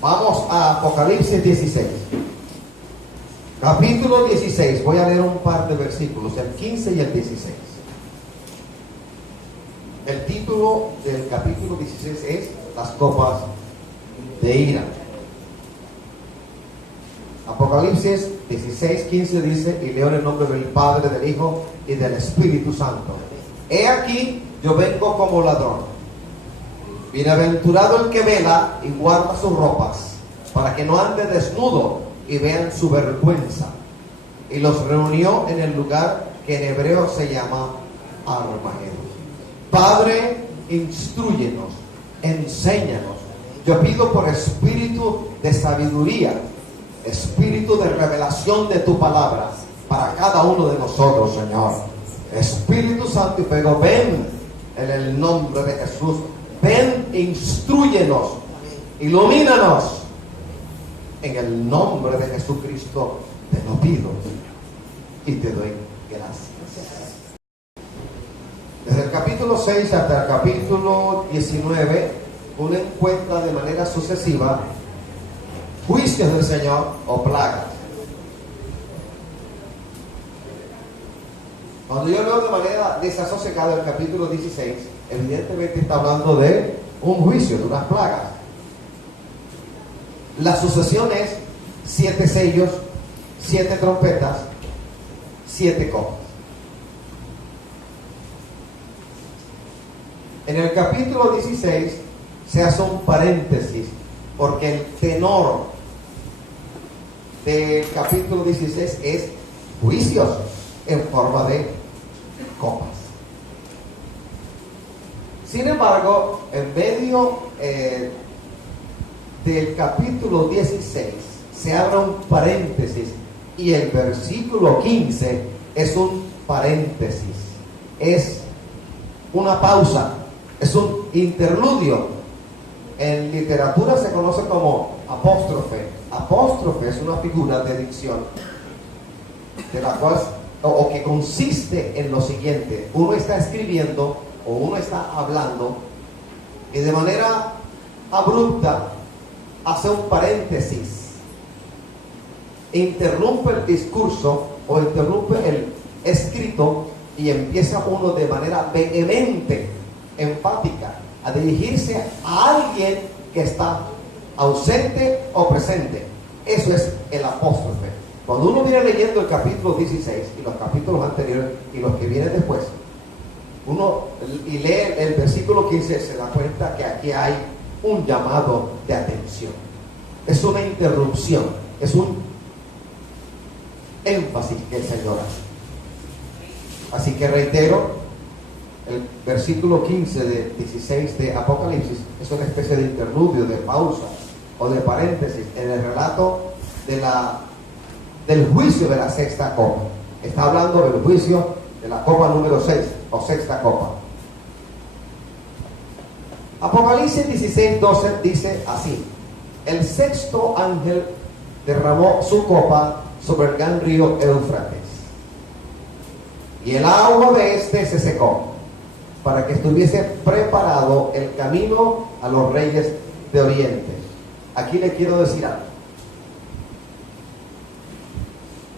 Vamos a Apocalipsis 16. Capítulo 16. Voy a leer un par de versículos, el 15 y el 16. El título del capítulo 16 es Las copas de ira. Apocalipsis 16, 15 dice, y leo en el nombre del Padre, del Hijo y del Espíritu Santo. He aquí, yo vengo como ladrón. Bienaventurado el que vela y guarda sus ropas, para que no ande desnudo y vean su vergüenza. Y los reunió en el lugar que en hebreo se llama Armagedón. Padre, instrúyenos, enséñanos. Yo pido por espíritu de sabiduría, espíritu de revelación de tu palabra para cada uno de nosotros, Señor. Espíritu Santo y Fuego, ven en el nombre de Jesús. Ven, instrúyenos, ilumínanos. En el nombre de Jesucristo te lo pido y te doy gracias. Desde el capítulo 6 hasta el capítulo 19, uno encuentra de manera sucesiva juicios del Señor o plagas. Cuando yo leo de manera desasosegada el capítulo 16, evidentemente está hablando de un juicio, de unas plagas. La sucesión es 7 sellos, 7 trompetas, 7 copas. En el capítulo 16 se hace un paréntesis, porque el tenor del capítulo 16 es juicios en forma de copas. Sin embargo, en medio del capítulo 16 se abre un paréntesis y el versículo 15 es un paréntesis, es una pausa, es un interludio. En literatura se conoce como apóstrofe. Apóstrofe es una figura de dicción de la cual o que consiste en lo siguiente: uno está escribiendo o uno está hablando y de manera abrupta hace un paréntesis, interrumpe el discurso o interrumpe el escrito y empieza uno de manera vehemente, enfática, a dirigirse a alguien que está ausente o presente. Eso es el apóstrofe. Cuando uno viene leyendo el capítulo 16 y los capítulos anteriores y los que vienen después, uno y lee el versículo 15, se da cuenta que aquí hay un llamado de atención. Es una interrupción, es un énfasis que el Señor hace. Así que reitero, el versículo 15 de 16 de Apocalipsis es una especie de interludio, de pausa o de paréntesis en el relato del juicio de la sexta copa. Está hablando del juicio de la copa número 6 o sexta copa. Apocalipsis 16, 12 dice así: el sexto ángel derramó su copa sobre el gran río Éufrates, y el agua de este se secó, para que estuviese preparado el camino a los reyes de Oriente. Aquí le quiero decir algo.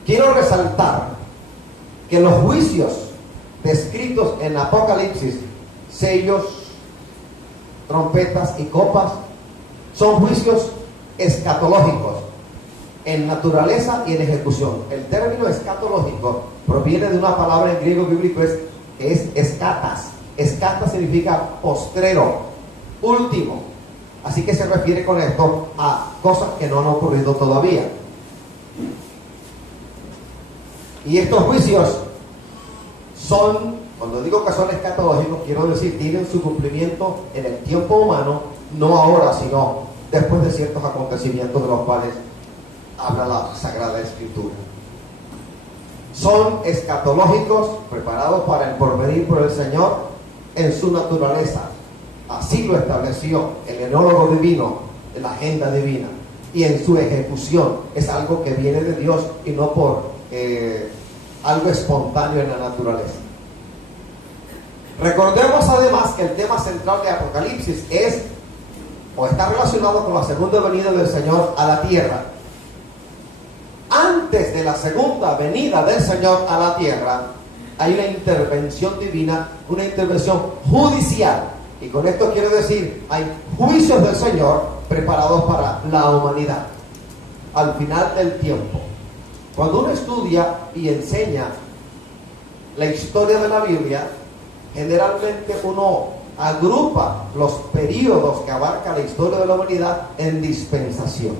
Quiero resaltar que los juicios descritos en Apocalipsis, sellos, trompetas y copas, son juicios escatológicos en naturaleza y en ejecución. El término escatológico proviene de una palabra en griego bíblico que es escatas. Escata significa postrero, último. Así que se refiere con esto a cosas que no han ocurrido todavía. Y estos juicios son, cuando digo que son escatológicos, quiero decir, tienen su cumplimiento en el tiempo humano, no ahora, sino después de ciertos acontecimientos de los cuales habla la Sagrada Escritura. Son escatológicos, preparados para el porvenir por el Señor en su naturaleza. Así lo estableció el enólogo divino, en la agenda divina. Y en su ejecución es algo que viene de Dios y no por algo espontáneo en la naturaleza. Recordemos además que el tema central de Apocalipsis es o está relacionado con la segunda venida del Señor a la tierra. Antes de la segunda venida del Señor a la tierra, hay una intervención divina, una intervención judicial. Y con esto quiero decir, hay juicios del Señor preparados para la humanidad. Al final del tiempo, cuando uno estudia y enseña la historia de la Biblia, generalmente uno agrupa los periodos que abarca la historia de la humanidad en dispensaciones.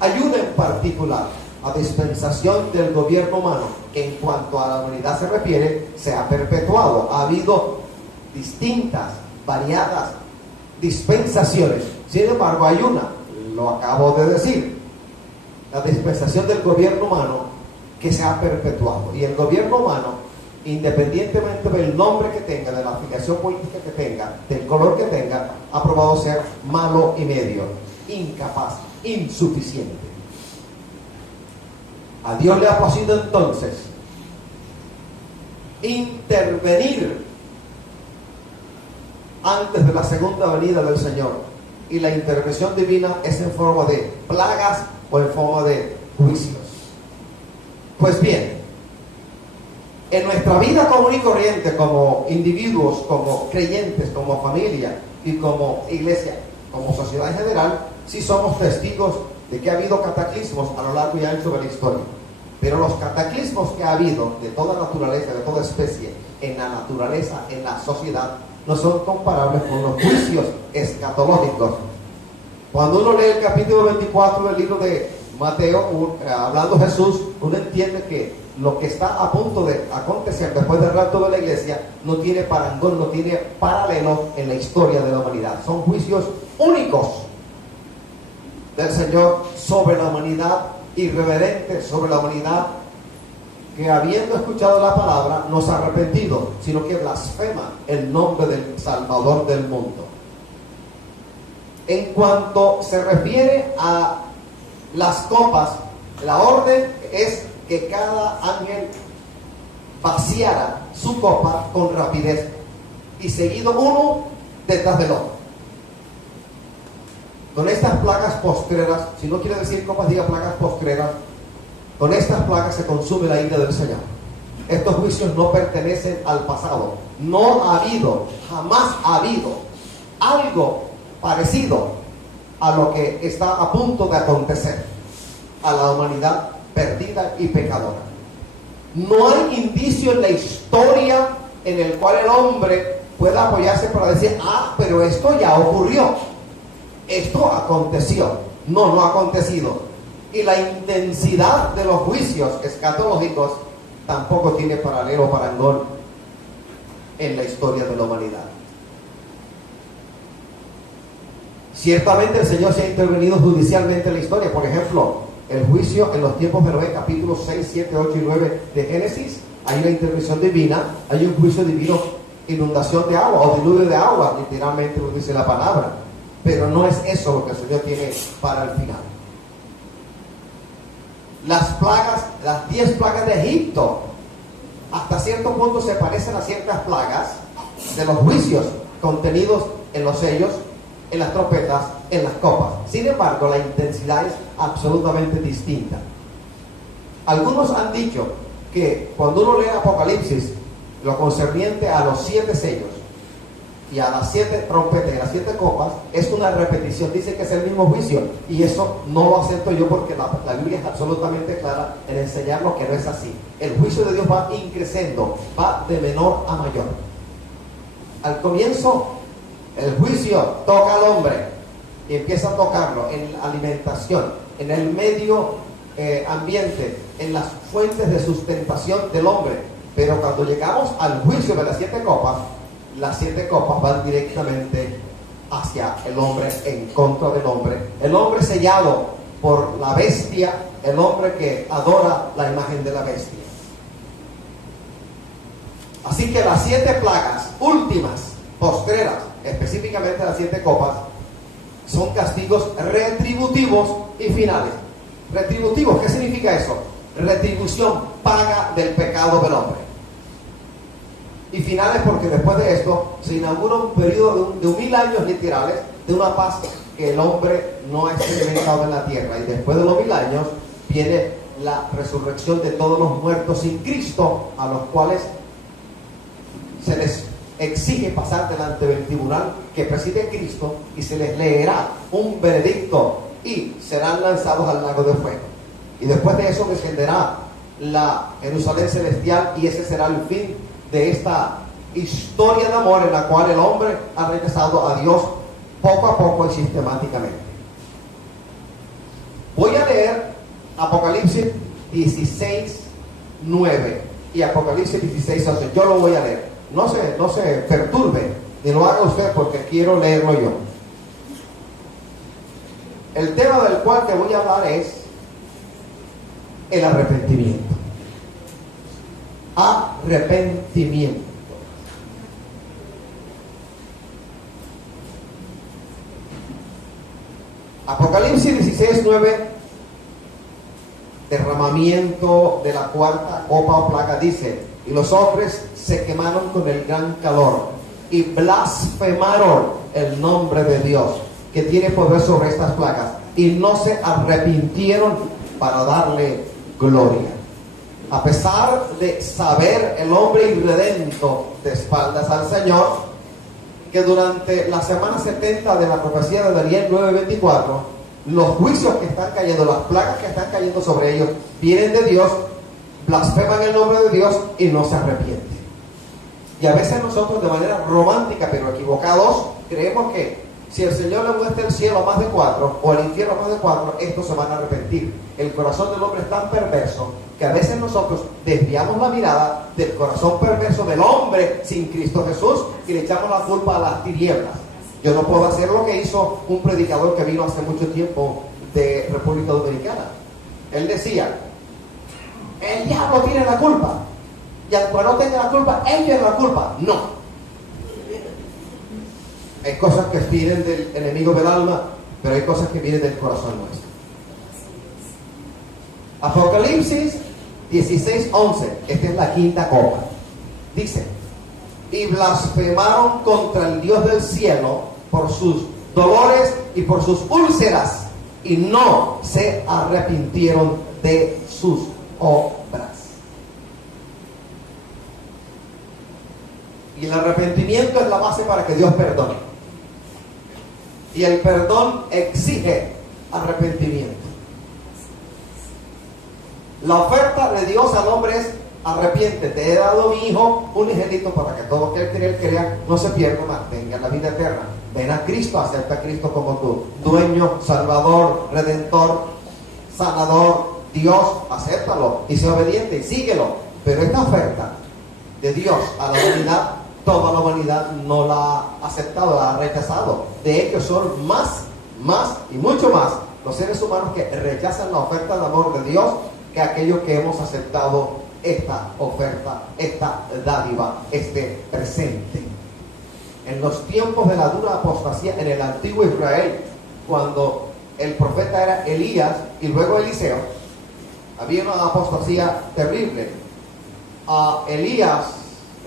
Hay una en particular, la dispensación del gobierno humano, que en cuanto a la humanidad se refiere, se ha perpetuado. Ha habido distintas, variadas dispensaciones. Sin embargo, hay una, lo acabo de decir, la dispensación del gobierno humano, que se ha perpetuado. Y el gobierno humano, independientemente del nombre que tenga, de la afiliación política que tenga, del color que tenga, ha probado ser malo y medio, incapaz, insuficiente. A Dios le ha placido entonces intervenir antes de la segunda venida del Señor, y la intervención divina es en forma de plagas o en forma de juicios. Pues bien, en nuestra vida común y corriente, como individuos, como creyentes, como familia y como iglesia, como sociedad en general, sí somos testigos de que ha habido cataclismos a lo largo y ancho de la historia. Pero los cataclismos que ha habido de toda naturaleza, de toda especie, en la naturaleza, en la sociedad, no son comparables con los juicios escatológicos. Cuando uno lee el capítulo 24 del libro de Mateo, hablando Jesús, uno entiende que lo que está a punto de acontecer después del rapto de la iglesia no tiene parangón, no tiene paralelo en la historia de la humanidad. Son juicios únicos del Señor sobre la humanidad, irreverentes sobre la humanidad, que habiendo escuchado la palabra no se ha arrepentido, sino que blasfema el nombre del Salvador del mundo. En cuanto se refiere a las copas, la orden es que cada ángel vaciara su copa con rapidez y seguido uno detrás del otro. Con estas plagas postreras, si no quiere decir copas, diga plagas postreras, con estas plagas se consume la ira del Señor. Estos juicios no pertenecen al pasado. No ha habido, jamás ha habido algo parecido a lo que está a punto de acontecer a la humanidad perdida y pecadora. No hay indicio en la historia en el cual el hombre pueda apoyarse para decir, pero esto ya ocurrió, esto aconteció. No ha acontecido. Y la intensidad de los juicios escatológicos tampoco tiene paralelo o parangón en la historia de la humanidad. Ciertamente el Señor se ha intervenido judicialmente en la historia. Por ejemplo, el juicio en los tiempos de Noé, capítulos 6, 7, 8 y 9 de Génesis, hay una intervención divina, hay un juicio divino, inundación de agua o diluvio de agua, literalmente lo dice la palabra. Pero no es eso lo que el Señor tiene para el final. Las plagas, las 10 plagas de Egipto, hasta cierto punto se parecen a ciertas plagas de los juicios contenidos en los sellos, en las trompetas, en las copas. Sin embargo, la intensidad es absolutamente distinta. Algunos han dicho que cuando uno lee Apocalipsis, lo concerniente a los 7 sellos y a las 7 trompetas y a las 7 copas, es una repetición. Dice que es el mismo juicio, y eso no lo acepto yo, porque la Biblia es absolutamente clara en enseñarnos que no es así. El juicio de Dios va increciendo, va de menor a mayor. Al comienzo, el juicio toca al hombre y empieza a tocarlo en la alimentación, en el medio ambiente, en las fuentes de sustentación del hombre. Pero cuando llegamos al juicio de las 7 copas, las 7 copas van directamente hacia el hombre, en contra del hombre. El hombre sellado por la bestia, el hombre que adora la imagen de la bestia. Así que las 7 plagas últimas, postreras, específicamente las 7 copas, son castigos retributivos y finales. Retributivos, ¿qué significa eso? Retribución, paga del pecado del hombre. Y finales, porque después de esto se inaugura un periodo de 1000 años literales, de una paz que el hombre no ha experimentado en la tierra. Y después de los 1000 años viene la resurrección de todos los muertos sin Cristo, a los cuales se les exige pasar delante del tribunal que preside Cristo y se les leerá un veredicto y serán lanzados al lago de fuego. Y después de eso descenderá la Jerusalén celestial y ese será el fin de esta historia de amor en la cual el hombre ha regresado a Dios poco a poco y sistemáticamente. Voy a leer Apocalipsis 16:9 y Apocalipsis 16:11. Yo lo voy a leer. No se perturbe, ni lo haga usted porque quiero leerlo yo. El tema del cual te voy a hablar es el arrepentimiento. Arrepentimiento. Apocalipsis 16:9, derramamiento de la cuarta copa o plaga, dice: y los hombres se quemaron con el gran calor y blasfemaron el nombre de Dios, que tiene poder sobre estas plagas, y no se arrepintieron para darle gloria. A pesar de saber el hombre irredento de espaldas al Señor, que durante la semana 70 de la profecía de Daniel 9:24, los juicios que están cayendo, las plagas que están cayendo sobre ellos, vienen de Dios, blasfeman el nombre de Dios y no se arrepienten. Y a veces nosotros, de manera romántica pero equivocados, creemos que si el Señor le muestra el cielo más de 4 o el infierno más de 4, estos se van a arrepentir. El corazón del hombre es tan perverso que a veces nosotros desviamos la mirada del corazón perverso del hombre sin Cristo Jesús y le echamos la culpa a las tinieblas. Yo no puedo hacer lo que hizo un predicador que vino hace mucho tiempo de República Dominicana. Él decía: el diablo tiene la culpa, y aunque no tenga la culpa, él tiene la culpa. No. Hay cosas que vienen del enemigo del alma, pero hay cosas que vienen del corazón nuestro. Apocalipsis 16:11, esta es la quinta copa. Dice: y blasfemaron contra el Dios del cielo por sus dolores y por sus úlceras, y no se arrepintieron de sus obras. Y el arrepentimiento es la base para que Dios perdone. Y el perdón exige arrepentimiento. La oferta de Dios al hombre es: arrepiéntete, te he dado mi hijo unigénito para que todo aquel que él crea no se pierda, mas tenga la vida eterna. Ven a Cristo, acepta a Cristo como tu dueño, salvador, redentor, sanador, Dios, acéptalo y sé obediente y síguelo. Pero esta oferta de Dios a la humanidad, toda la humanidad no la ha aceptado, la ha rechazado. De hecho, son más y mucho más los seres humanos que rechazan la oferta de amor de Dios que aquellos que hemos aceptado esta oferta, esta dádiva, este presente. En los tiempos de la dura apostasía en el antiguo Israel, cuando el profeta era Elías y luego Eliseo, había una apostasía terrible. A Elías,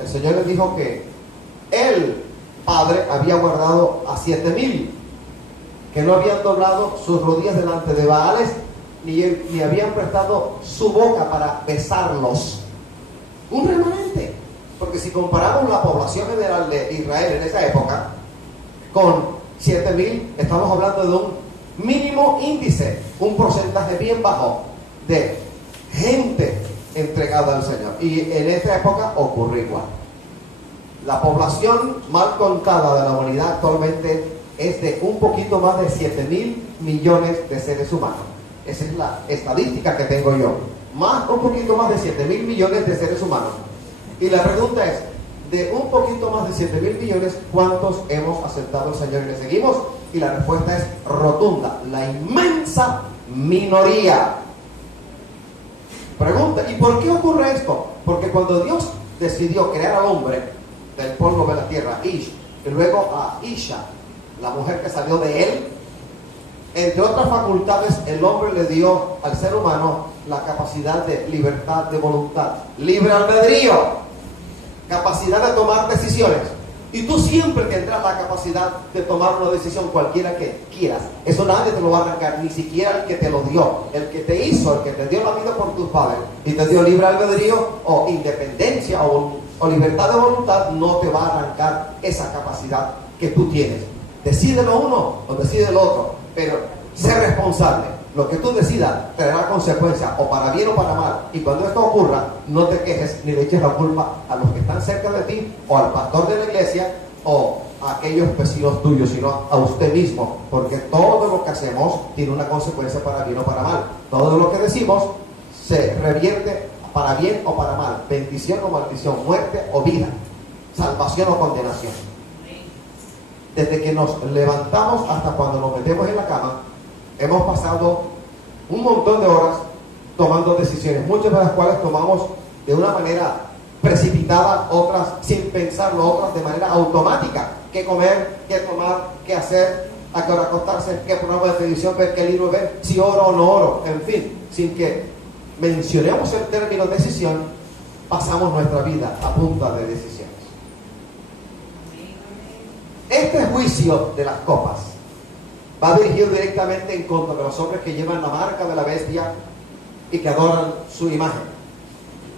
el Señor le dijo que el Padre había guardado a 7,000 que no habían doblado sus rodillas delante de Baales, ni habían prestado su boca para besarlos. Un remanente. Porque si comparamos la población general de Israel en esa época con 7,000, estamos hablando de un mínimo índice, un porcentaje bien bajo de gente entregada al Señor. Y en esta época ocurre igual. La población mal contada de la humanidad actualmente es de un poquito más de 7,000 millones de seres humanos. Esa es la estadística que tengo yo. Un poquito más de 7,000 millones de seres humanos. Y la pregunta es: de un poquito más de 7,000 millones, ¿cuántos hemos aceptado al Señor y le seguimos? Y la respuesta es rotunda: la inmensa minoría. Pregunta: ¿y por qué ocurre esto? Porque cuando Dios decidió crear al hombre del polvo de la tierra, Ish, y luego a Isha, la mujer que salió de él, entre otras facultades, el hombre le dio al ser humano la capacidad de libertad de voluntad, libre albedrío, capacidad de tomar decisiones. Y tú siempre tendrás la capacidad de tomar una decisión cualquiera que quieras. Eso nadie te lo va a arrancar, ni siquiera el que te lo dio, el que te hizo, el que te dio la vida por tus padres y te dio libre albedrío o independencia o libertad de voluntad, no te va a arrancar esa capacidad que tú tienes. Decide lo uno o decide lo otro, pero sé responsable. Lo que tú decidas traerá consecuencias, o para bien o para mal. Y cuando esto ocurra, no te quejes ni le eches la culpa a los que están cerca de ti, o al pastor de la iglesia, o a aquellos vecinos tuyos, sino a usted mismo. Porque todo lo que hacemos tiene una consecuencia para bien o para mal. Todo lo que decimos se revierte para bien o para mal. Bendición o maldición, muerte o vida, salvación o condenación. Desde que nos levantamos hasta cuando nos metemos en la cama, hemos pasado un montón de horas tomando decisiones, muchas de las cuales tomamos de una manera precipitada, otras sin pensarlo, otras de manera automática. ¿Qué comer? ¿Qué tomar? ¿Qué hacer? ¿A qué hora acostarse? ¿Qué programa de televisión ver? ¿Qué libro ver? ¿Si oro o no oro? En fin, sin que mencionemos el término decisión, pasamos nuestra vida a punta de decisiones. Este juicio de las copas va dirigido directamente en contra de los hombres que llevan la marca de la bestia y que adoran su imagen.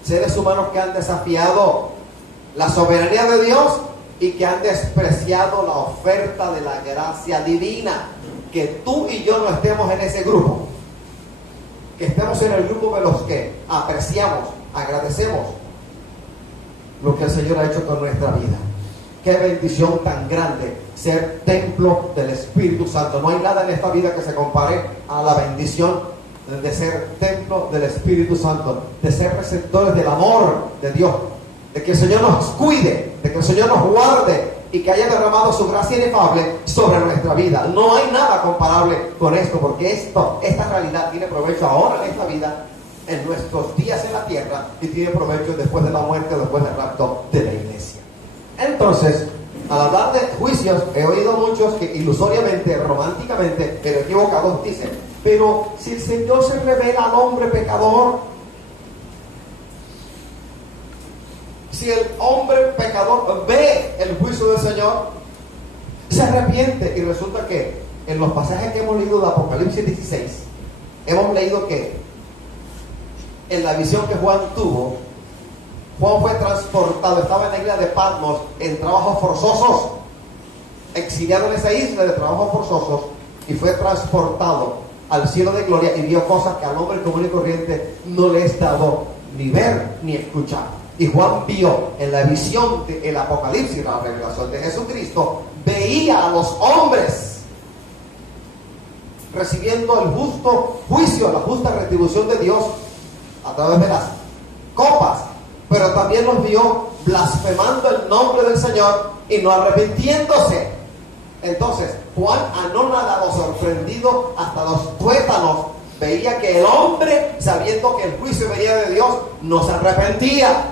Seres humanos que han desafiado la soberanía de Dios y que han despreciado la oferta de la gracia divina. Que tú y yo no estemos en ese grupo. Que estemos en el grupo de los que apreciamos, agradecemos lo que el Señor ha hecho con nuestra vida. Qué bendición tan grande ser templo del Espíritu Santo. No hay nada en esta vida que se compare a la bendición de ser templo del Espíritu Santo, de ser receptores del amor de Dios, de que el Señor nos cuide, de que el Señor nos guarde y que haya derramado su gracia inefable sobre nuestra vida. No hay nada comparable con esto, porque esta realidad tiene provecho ahora en esta vida, en nuestros días en la tierra, y tiene provecho después de la muerte, después del rapto de la iglesia. Entonces, al hablar de juicios, he oído muchos que ilusoriamente, románticamente, pero equivocados, dicen: pero si el Señor se revela al hombre pecador, si el hombre pecador ve el juicio del Señor, se arrepiente. Y resulta que en los pasajes que hemos leído de Apocalipsis 16, hemos leído que en la visión que Juan tuvo, Juan fue transportado, estaba en la isla de Patmos en trabajos forzosos, exiliado en esa isla de trabajos forzosos, y fue transportado al cielo de gloria y vio cosas que al hombre común y corriente no le es dado ni ver ni escuchar. Y Juan vio en la visión del Apocalipsis, la revelación de Jesucristo, veía a los hombres recibiendo el justo juicio, la justa retribución de Dios a través de las copas, pero también los vio blasfemando el nombre del Señor y no arrepintiéndose. Entonces Juan, anonadado, sorprendido hasta los tuétanos, veía que el hombre, sabiendo que el juicio venía de Dios, no se arrepentía.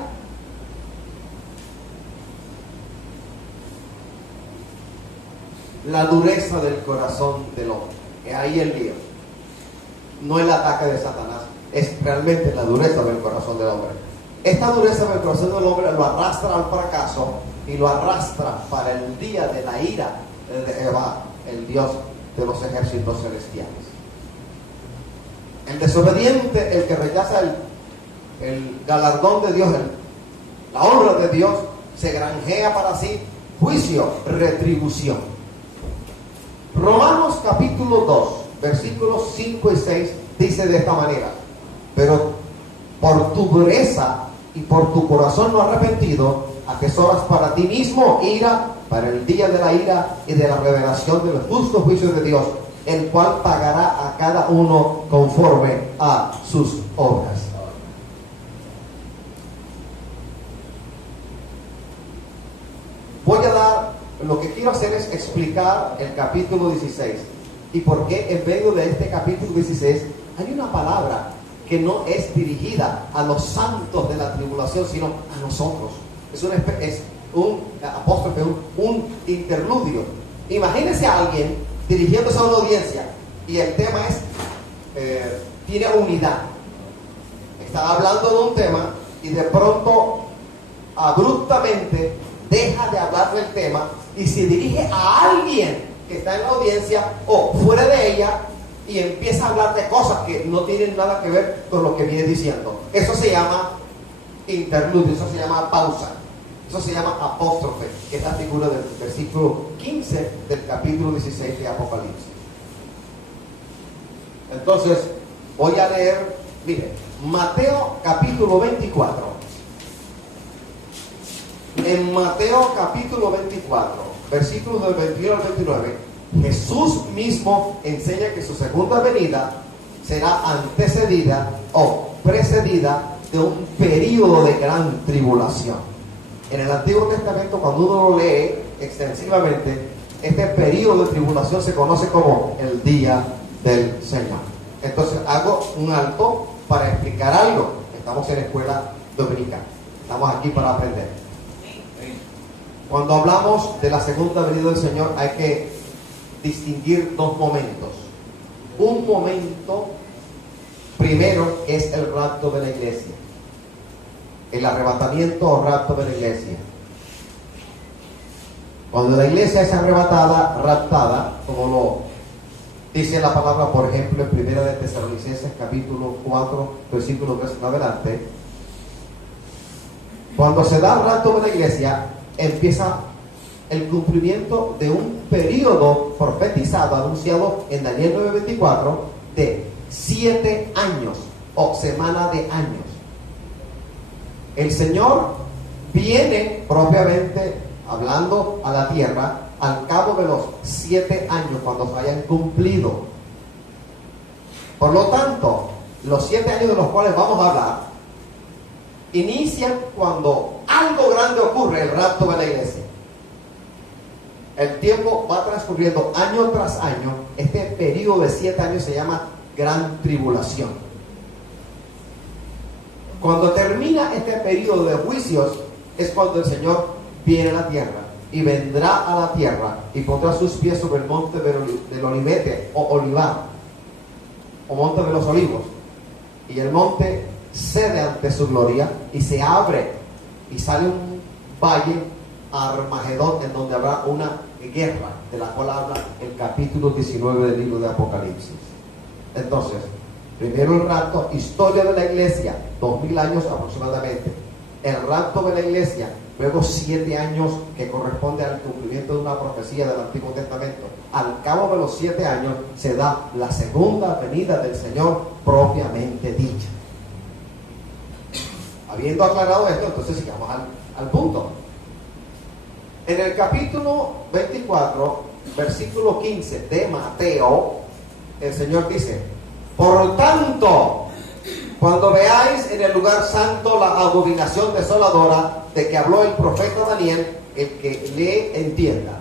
La dureza del corazón del hombre, es ahí el lío. No el ataque de Satanás, es realmente la dureza del corazón del hombre. Esta dureza del corazón del hombre lo arrastra al fracaso y lo arrastra para el día de la ira de Jehová, el Dios de los ejércitos celestiales. El desobediente, el que rechaza el galardón de Dios, la honra de Dios, se granjea para sí juicio, retribución. Romanos capítulo 2, versículos 5 y 6 dice de esta manera: pero por tu dureza y por tu corazón no arrepentido, atesoras para ti mismo ira para el día de la ira y de la revelación de los justos juicios de Dios, el cual pagará a cada uno conforme a sus obras. Voy a dar, lo que quiero hacer es explicar el capítulo 16 y por qué en medio de este capítulo 16 hay una palabra que no es dirigida a los santos de la tribulación, sino a nosotros. Es un apóstrofe, un interludio. Imagínese a alguien dirigiéndose a una audiencia y el tema es, tiene unidad. Está hablando de un tema y de pronto, abruptamente, deja de hablar del tema y se dirige a alguien que está en la audiencia o fuera de ella y empieza a hablar de cosas que no tienen nada que ver con lo que viene diciendo. Eso se llama interludio, eso se llama pausa, eso se llama apóstrofe, que es la figura del versículo 15 del capítulo 16 de Apocalipsis. Entonces, voy a leer, mire, Mateo capítulo 24. En Mateo capítulo 24, versículos del 21 al 29, Jesús mismo enseña que su segunda venida será antecedida o precedida de un periodo de gran tribulación. En el Antiguo Testamento, cuando uno lo lee extensivamente, este periodo de tribulación se conoce como el día del Señor. Entonces hago un alto para explicar algo. Estamos en la escuela dominical, estamos aquí para aprender. Cuando hablamos de la segunda venida del Señor hay que distinguir dos momentos. Un momento primero es el rapto de la iglesia, el arrebatamiento o rapto de la iglesia. Cuando la iglesia es arrebatada, raptada, como lo dice la palabra, por ejemplo, en 1 de Tesalonicenses capítulo 4, versículo 3 en adelante. Cuando se da el rapto de la iglesia, empieza el cumplimiento de un periodo profetizado, anunciado en Daniel 9:24, de 7 años o semana de años. El Señor viene propiamente hablando a la tierra al cabo de los 7 años, cuando se hayan cumplido. Por lo tanto, los 7 años de los cuales vamos a hablar inician cuando algo grande ocurre, el rapto de la iglesia. El tiempo va transcurriendo año tras año. Este periodo de 7 años se llama gran tribulación. Cuando termina este periodo de juicios es cuando el Señor viene a la tierra y vendrá a la tierra y pondrá sus pies sobre el monte del Olivete o Olivar o monte de los olivos, y el monte cede ante su gloria y se abre y sale un valle Armagedón, en donde habrá una guerra de la cual habla el capítulo 19 del libro de Apocalipsis. Entonces, primero el rapto, historia de la iglesia, 2000 años aproximadamente. El rapto de la iglesia, luego 7 años que corresponde al cumplimiento de una profecía del Antiguo Testamento. Al cabo de los 7 años se da la segunda venida del Señor propiamente dicha. Habiendo aclarado esto, entonces sigamos al punto. En el capítulo 24, versículo 15 de Mateo, el Señor dice: por tanto, cuando veáis en el lugar santo la abominación desoladora de que habló el profeta Daniel, el que lee entienda.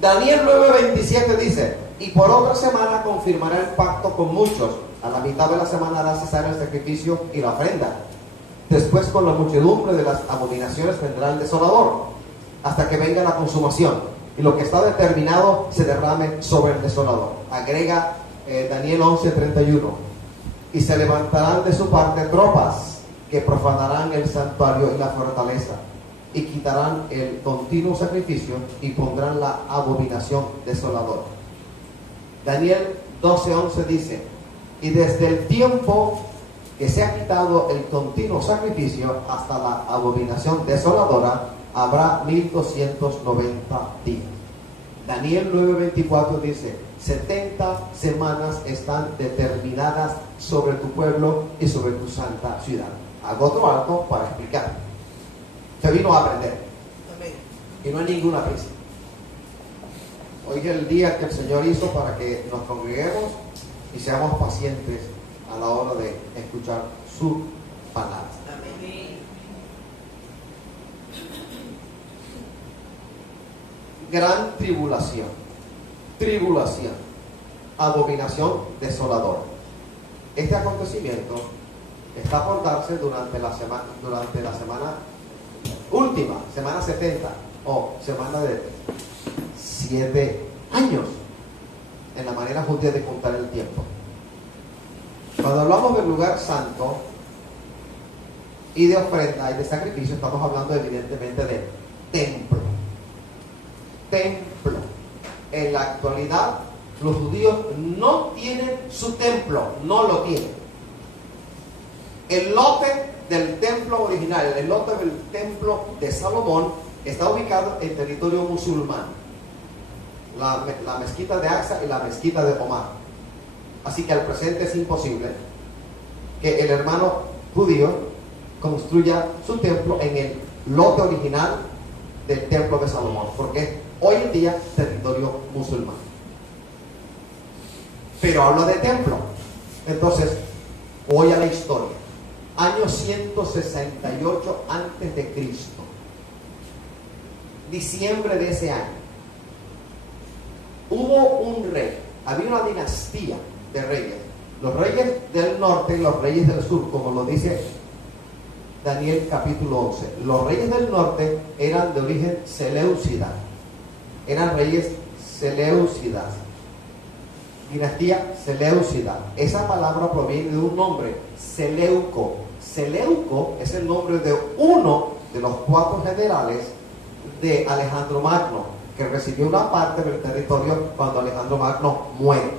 Daniel 9:27 dice: y por otra semana confirmará el pacto con muchos. A la mitad de la semana hará cesar el sacrificio y la ofrenda. Después, con la muchedumbre de las abominaciones vendrá el desolador, hasta que venga la consumación, y lo que está determinado se derrame sobre el desolador. Agrega Daniel 11:31. Y se levantarán de su parte tropas que profanarán el santuario y la fortaleza, y quitarán el continuo sacrificio y pondrán la abominación desoladora. Daniel 12:11 dice: y desde el tiempo que se ha quitado el continuo sacrificio hasta la abominación desoladora, habrá 1290 días. Daniel 9:24 dice: 70 semanas están determinadas sobre tu pueblo y sobre tu santa ciudad. Hago otro alto para explicar. Se vino a aprender. Amén. Y no hay ninguna prisa. Hoy es el día que el Señor hizo para que nos congreguemos y seamos pacientes a la hora de escuchar su palabra. Amén. Gran tribulación, abominación desoladora. Este acontecimiento está por darse durante la semana última, semana 70 o semana de 7 años, en la manera judía de contar el tiempo. Cuando hablamos del lugar santo y de ofrenda y de sacrificio, estamos hablando evidentemente de templo. Templo. En la actualidad, los judíos no tienen su templo, no lo tienen. El lote del templo original, el lote del templo de Salomón, está ubicado en territorio musulmán. La mezquita de Aqsa y la mezquita de Omar. Así que al presente es imposible que el hermano judío construya su templo en el lote original del templo de Salomón, porque es hoy en día territorio musulmán. Pero habla de templo. Entonces, voy a la historia. Año 168 antes de Cristo. Diciembre de ese año. Hubo un rey, había una dinastía de reyes. Los reyes del norte y los reyes del sur, como lo dice Daniel capítulo 11. Los reyes del norte eran de origen seleucida. Eran reyes seleucidas. Dinastía seleucida. Esa palabra proviene de un nombre, Seleuco. Seleuco es el nombre de uno de los 4 generales de Alejandro Magno, que recibió una parte del territorio cuando Alejandro Magno muere.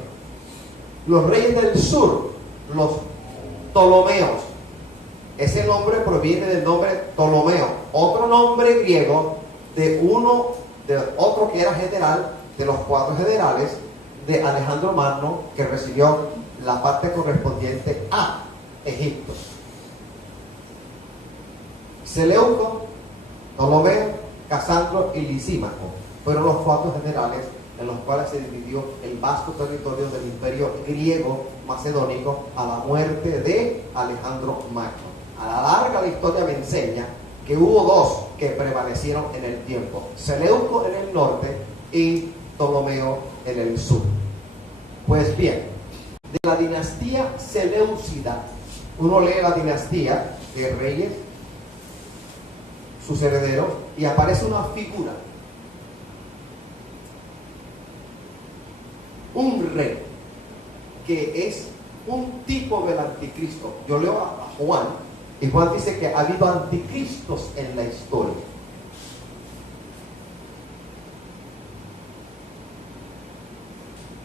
Los reyes del sur, los Ptolomeos. Ese nombre proviene del nombre Ptolomeo, otro nombre griego de otro que era general, de los 4 generales de Alejandro Magno, que recibió la parte correspondiente a Egipto. Seleuco, Ptolomeo, Casandro y Lisímaco fueron los 4 generales en los cuales se dividió el vasto territorio del imperio griego macedónico a la muerte de Alejandro Magno. A la larga la historia me enseña que hubo 2 que prevalecieron en el tiempo: Seleuco en el norte y Ptolomeo en el sur. Pues bien, de la dinastía seleucida, uno lee la dinastía de reyes, sus herederos, y aparece una figura, un rey que es un tipo del anticristo. Yo leo a Juan, y Juan dice que ha habido anticristos en la historia.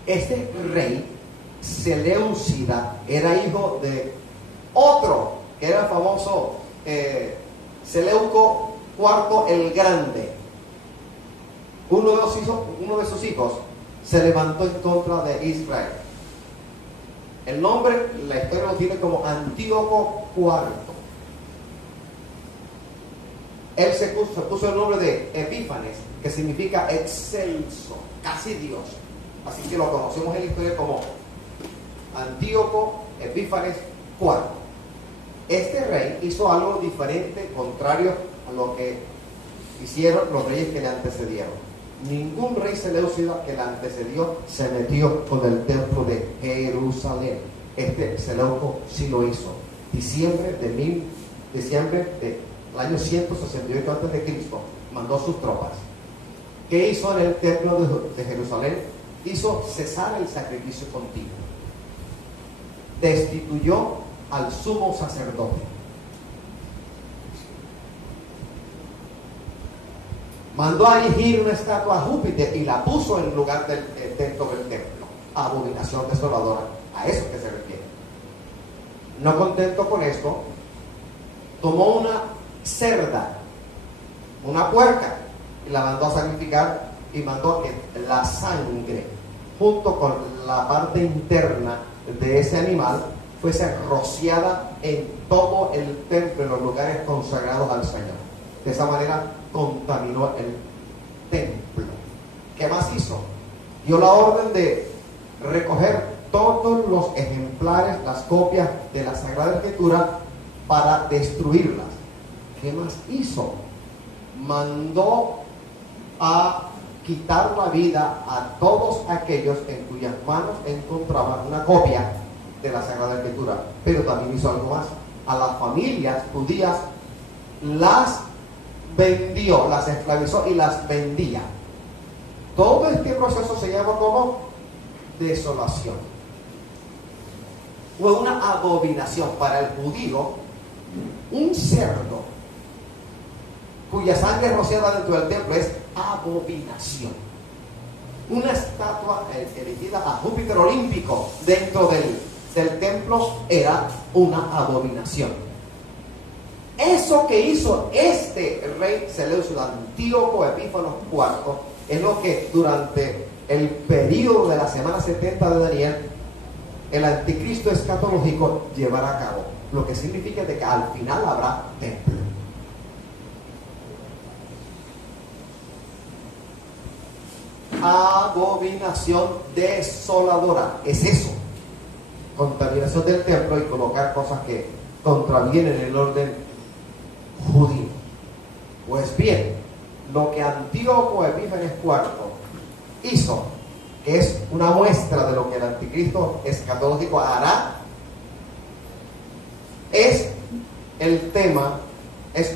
Este rey seleucida era hijo de otro que era el famoso Seleuco IV el Grande. Uno de sus hijos se levantó en contra de Israel. El nombre, la historia lo tiene como Antíoco IV. Él se puso el nombre de Epífanes, que significa excelso, casi Dios. Así que lo conocemos en la historia como Antíoco Epífanes IV. Este rey hizo algo diferente, contrario a lo que hicieron los reyes que le antecedieron. Ningún rey seleucida que le antecedió se metió con el templo de Jerusalén. Este Seleuco sí lo hizo. Diciembre del año 168 a.C. mandó sus tropas. ¿Qué hizo en el templo de Jerusalén? Hizo cesar el sacrificio continuo. Destituyó al sumo sacerdote. Mandó a erigir una estatua a Júpiter y la puso en lugar dentro del templo. Abominación desoladora. A eso que se refiere. No contento con esto, tomó una cerda, una puerca, y la mandó a sacrificar, y mandó que la sangre junto con la parte interna de ese animal fuese rociada en todo el templo, en los lugares consagrados al Señor. De esa manera contaminó el templo. ¿Qué más hizo? Dio la orden de recoger todos los ejemplares, las copias de la Sagrada Escritura, para destruirlas. ¿Qué más hizo? Mandó a quitar la vida a todos aquellos en cuyas manos encontraban una copia de la Sagrada Escritura. Pero también hizo algo más. A las familias judías las vendió, las esclavizó y las vendía. Todo este proceso se llama como desolación. Fue una abominación para el judío Un cerdo cuya sangre es rociada dentro del templo es abominación. Una estatua erigida a Júpiter olímpico dentro del templo era una abominación. Eso que hizo este rey Seleucio, Antíoco Epífanes IV, es lo que durante el periodo de la semana 70 de Daniel, el anticristo escatológico llevará a cabo. Lo que significa de que al final habrá templo. Abominación desoladora. Es eso. Contaminación del templo y colocar cosas que contravienen el orden judío. Pues bien, lo que Antíoco Epífanes IV hizo, que es una muestra de lo que el anticristo escatológico hará, es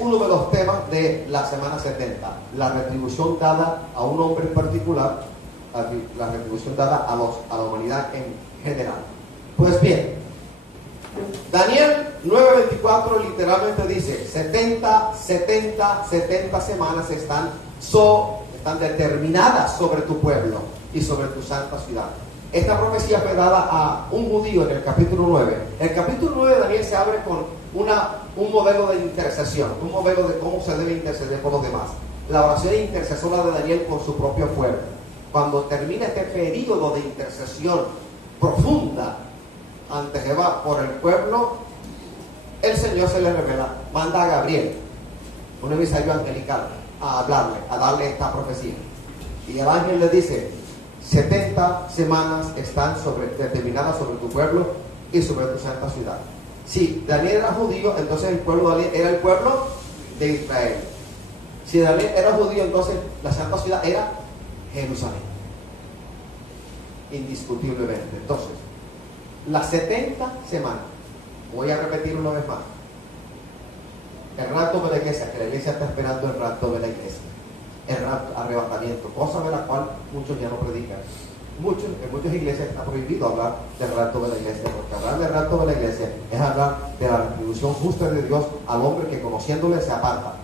uno de los temas de la semana 70, la retribución dada a un hombre en particular, la retribución dada a la humanidad en general. Pues bien, Daniel 9:24 literalmente dice 70 semanas están determinadas sobre tu pueblo y sobre tu santa ciudad. Esta profecía fue dada a un judío en el capítulo 9. El capítulo 9 de Daniel se abre con un modelo de intercesión, un modelo de cómo se debe interceder por los demás. La oración intercesora de Daniel por su propio pueblo. Cuando termina este periodo de intercesión profunda ante Jehová por el pueblo, el Señor se le revela, manda a Gabriel, un emisario angelical, a hablarle, a darle esta profecía. Y el ángel le dice: 70 semanas están determinadas sobre tu pueblo y sobre tu santa ciudad. Si Daniel era judío, entonces el pueblo de Daniel era el pueblo de Israel. Si Daniel era judío, entonces la santa ciudad era Jerusalén. Indiscutiblemente. Entonces, las 70 semanas, voy a repetir una vez más, el rapto de la iglesia, que la iglesia está esperando el rapto de la iglesia, el arrebatamiento, cosa de la cual muchos ya no predican. En muchas iglesias está prohibido hablar del rapto de la iglesia, porque hablar del rapto de la iglesia es hablar de la retribución justa de Dios al hombre que, conociéndole, se aparta.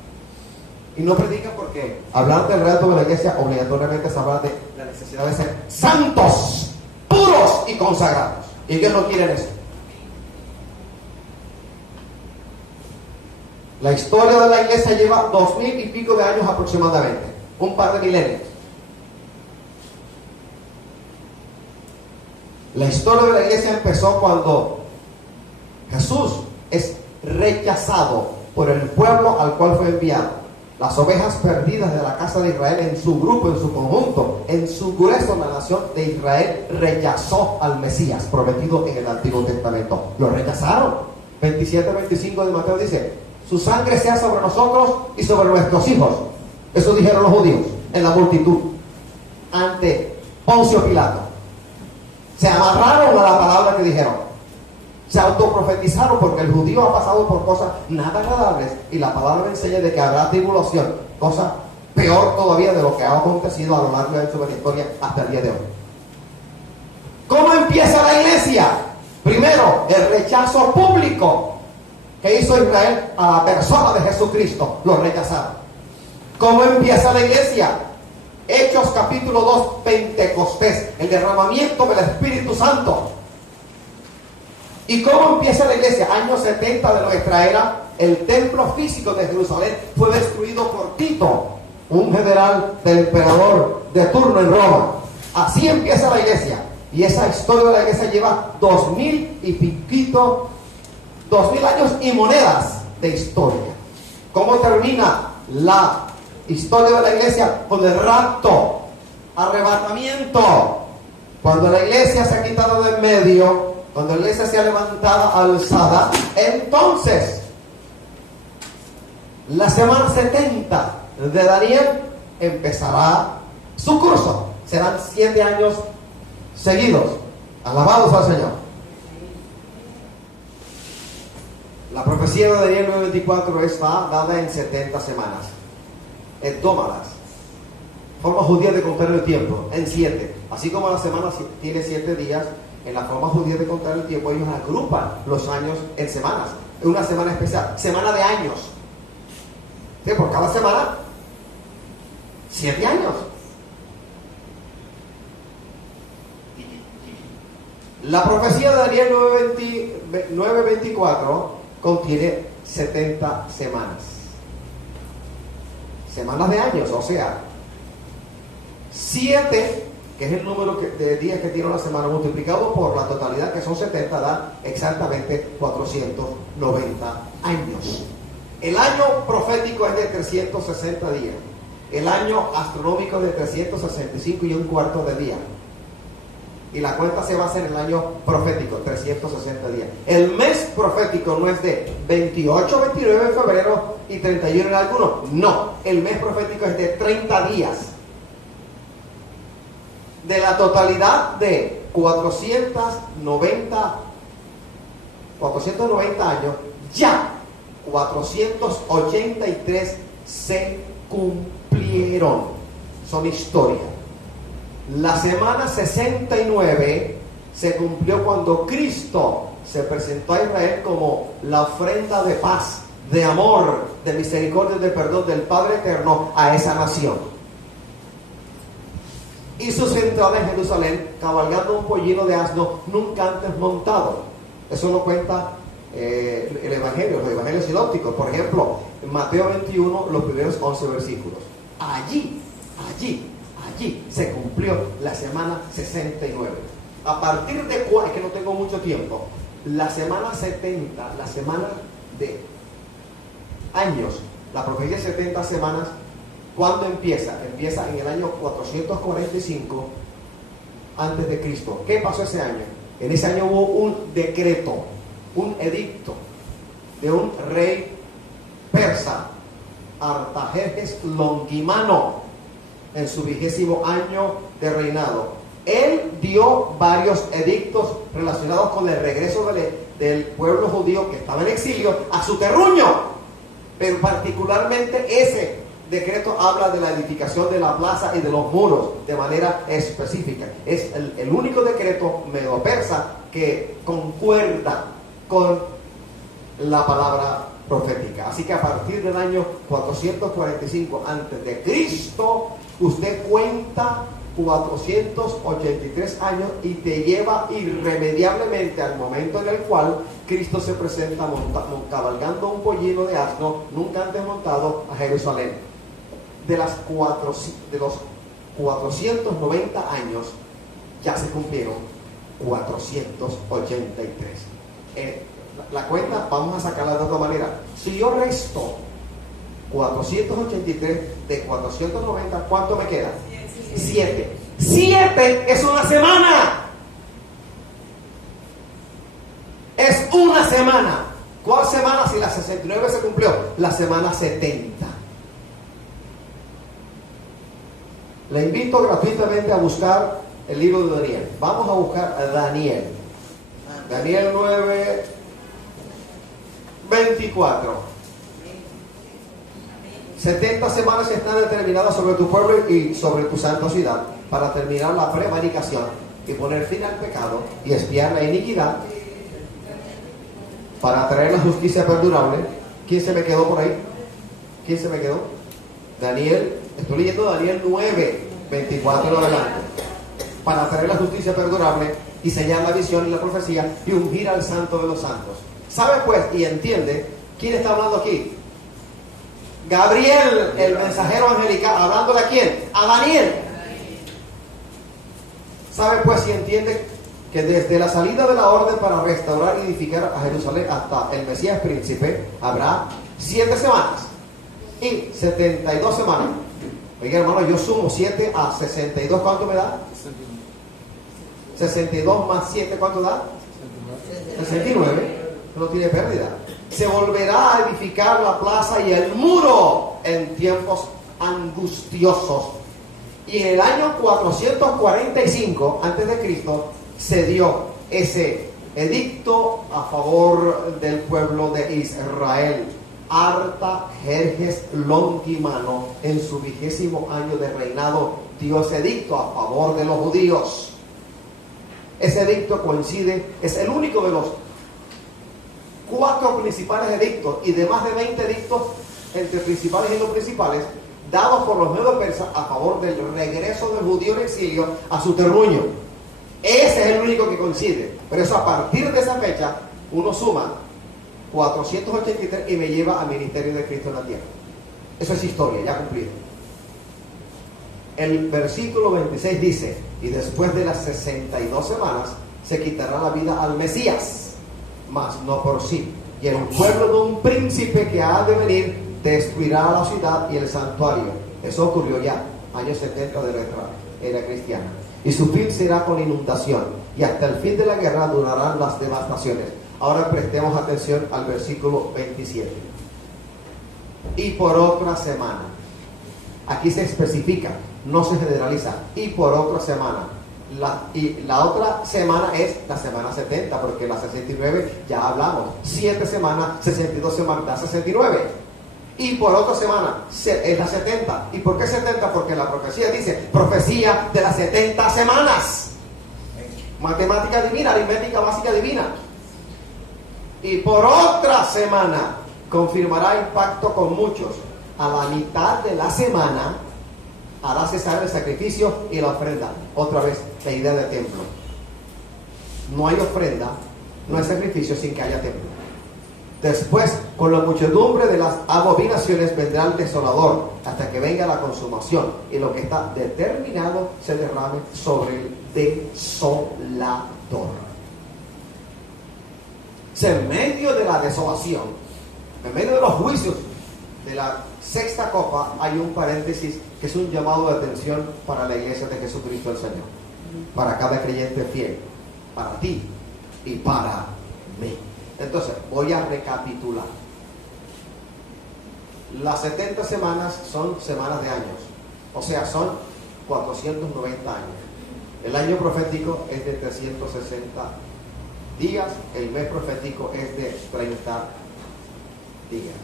Y no predican porque hablar del rapto de la iglesia obligatoriamente es hablar de la necesidad de ser santos, puros y consagrados. Y ellos no quieren eso. La historia de la iglesia lleva 2000 y pico de años aproximadamente, un par de milenios. La historia de la iglesia empezó cuando Jesús es rechazado por el pueblo al cual fue enviado. Las ovejas perdidas de la casa de Israel, en su grupo, en su conjunto, en su grueso, la nación de Israel rechazó al Mesías prometido en el Antiguo Testamento. Lo rechazaron. 27-25 de Mateo dice: su sangre sea sobre nosotros y sobre nuestros hijos. Eso dijeron los judíos en la multitud ante Poncio Pilato. Se amarraron a la palabra que dijeron. Se autoprofetizaron, porque el judío ha pasado por cosas nada agradables y la palabra enseña de que habrá tribulación, cosa peor todavía de lo que ha acontecido a lo largo de su historia hasta el día de hoy. ¿Cómo empieza la iglesia? Primero, el rechazo público que hizo Israel a la persona de Jesucristo. Lo rechazaron. ¿Cómo empieza la iglesia? Hechos capítulo 2, Pentecostés, el derramamiento del Espíritu Santo. ¿Y cómo empieza la iglesia? Años 70 de nuestra era, el templo físico de Jerusalén fue destruido por Tito, un general del emperador de turno en Roma. Así empieza la iglesia. Y esa historia de la iglesia lleva 2000 y piquito, 2000 años y monedas de historia. ¿Cómo termina la historia de la iglesia? Con el rapto, arrebatamiento. Cuando la iglesia se ha quitado de en medio, cuando la iglesia se ha levantado alzada, entonces la semana 70 de Daniel empezará su curso. Serán 7 años seguidos. Alabados al Señor. La profecía de Daniel 9:24 está dada en 70 semanas. Tómalas. Forma judía de contar el tiempo en 7. Así como la semana tiene 7 días, en la forma judía de contar el tiempo ellos agrupan los años en semanas. una semana especial, semana de años. ¿Sí? Por cada semana, 7 años. La profecía de Daniel 9:24 contiene 70 semanas. Semanas de años, o sea, 7, que es el número de días que tiene una semana, multiplicado por la totalidad, que son 70, da exactamente 490 años. El año profético es de 360 días. El año astronómico es de 365 y un cuarto de día. Y la cuenta se basa en el año profético, 360 días. El mes profético no es de 28, 29 de febrero y 31 en algunos. No, el mes profético es de 30 días. De la totalidad de 490 años, ya 483 se cumplieron. Son historia. La semana 69 se cumplió cuando Cristo se presentó a Israel como la ofrenda de paz, de amor, de misericordia y de perdón del Padre Eterno a esa nación. Hizo su entrada en Jerusalén cabalgando un pollino de asno nunca antes montado. Eso lo cuenta el Evangelio, los Evangelios sinópticos. Por ejemplo, en Mateo 21, los primeros 11 versículos. Allí se cumplió la semana 69. A partir de cuál, es que no tengo mucho tiempo, la semana 70, la semana de años, la profecía de 70 semanas, ¿cuándo empieza? Empieza en el año 445 antes de Cristo. ¿Qué pasó ese año? En ese año hubo un decreto, un edicto de un rey persa, Artajerjes Longimanó, en su 20º año de reinado. Él dio varios edictos relacionados con el regreso del pueblo judío que estaba en exilio a su terruño, pero particularmente ese decreto habla de la edificación de la plaza y de los muros de manera específica. Es el único decreto medo-persa que concuerda con la palabra profética. Así que a partir del año 445 antes de Cristo, usted cuenta 483 años y te lleva irremediablemente al momento en el cual Cristo se presenta cabalgando un pollino de asno nunca antes montado a Jerusalén. De los 490 años ya se cumplieron 483. La cuenta vamos a sacarla de otra manera. Si yo resto 483 de 490, ¿cuánto me queda? 7. 7 es una semana. Es una semana. ¿Cuál semana? Si la 69 se cumplió, la semana 70. Le invito gratuitamente a buscar el libro de Daniel. Vamos a buscar a Daniel. Daniel 9:24. 70 semanas están determinadas sobre tu pueblo y sobre tu santa ciudad para terminar la prevaricación y poner fin al pecado y expiar la iniquidad, para traer la justicia perdurable. ¿Quién se me quedó por ahí? ¿Quién se me quedó? Daniel, estoy leyendo Daniel 9:24 en adelante. Para traer la justicia perdurable y sellar la visión y la profecía y ungir al santo de los santos. ¿Sabe pues y entiende quién está hablando aquí? Gabriel, el mensajero angelical, ¿hablándole a quién? A Daniel. ¿Sabe pues y entiende que desde la salida de la orden para restaurar y edificar a Jerusalén hasta el Mesías príncipe habrá 7 semanas y 72 semanas? Oiga, hermano, yo sumo 7 a 62, ¿cuánto me da? 62 más 7, ¿cuánto da? 69. No tiene pérdida. Se volverá a edificar la plaza y el muro en tiempos angustiosos. Y en el año 445 antes de Cristo se dio ese edicto a favor del pueblo de Israel. Artajerjes Longimanó, en su 20º año de reinado, dio ese edicto a favor de los judíos. Ese edicto coincide, es el único de los 4 principales edictos y de más de 20 edictos entre principales y no principales, dados por los medos persas a favor del regreso del judío en exilio a su terruño. Ese es el único que coincide. Pero eso, a partir de esa fecha, uno suma 483 y me lleva al ministerio de Cristo en la tierra. Eso es historia, ya cumplido. El versículo 26 dice: y después de las 62 semanas se quitará la vida al Mesías, mas no por sí. Y el pueblo de un príncipe que ha de venir destruirá la ciudad y el santuario. Eso ocurrió ya, años 70 de nuestra era cristiana. Y su fin será con inundación, y hasta el fin de la guerra durarán las devastaciones. Ahora prestemos atención al versículo 27. Y por otra semana. Aquí se especifica, no se generaliza. Y por otra semana. La otra semana es la semana 70, porque la 69 ya hablamos. 7 semanas, 62 semanas, da 69. Y por otra semana es la 70. ¿Y por qué 70? Porque la profecía dice profecía de las 70 semanas. Matemática divina, aritmética básica divina. Y por otra semana confirmará el pacto con muchos. A la mitad de la semana hará cesar el sacrificio y la ofrenda. Otra vez, la idea del templo. No hay ofrenda, no hay sacrificio sin que haya templo. Después, con la muchedumbre de las abominaciones vendrá el desolador, hasta que venga la consumación, y lo que está determinado se derrame sobre el desolador. En medio de la desolación, en medio de los juicios de la sexta copa, hay un paréntesis que es un llamado de atención para la iglesia de Jesucristo el Señor, para cada creyente fiel, para ti y para mí. Entonces, voy a recapitular. Las 70 semanas son semanas de años, o sea, son 490 años. El año profético es de 360 días, el mes profético es de 30 días.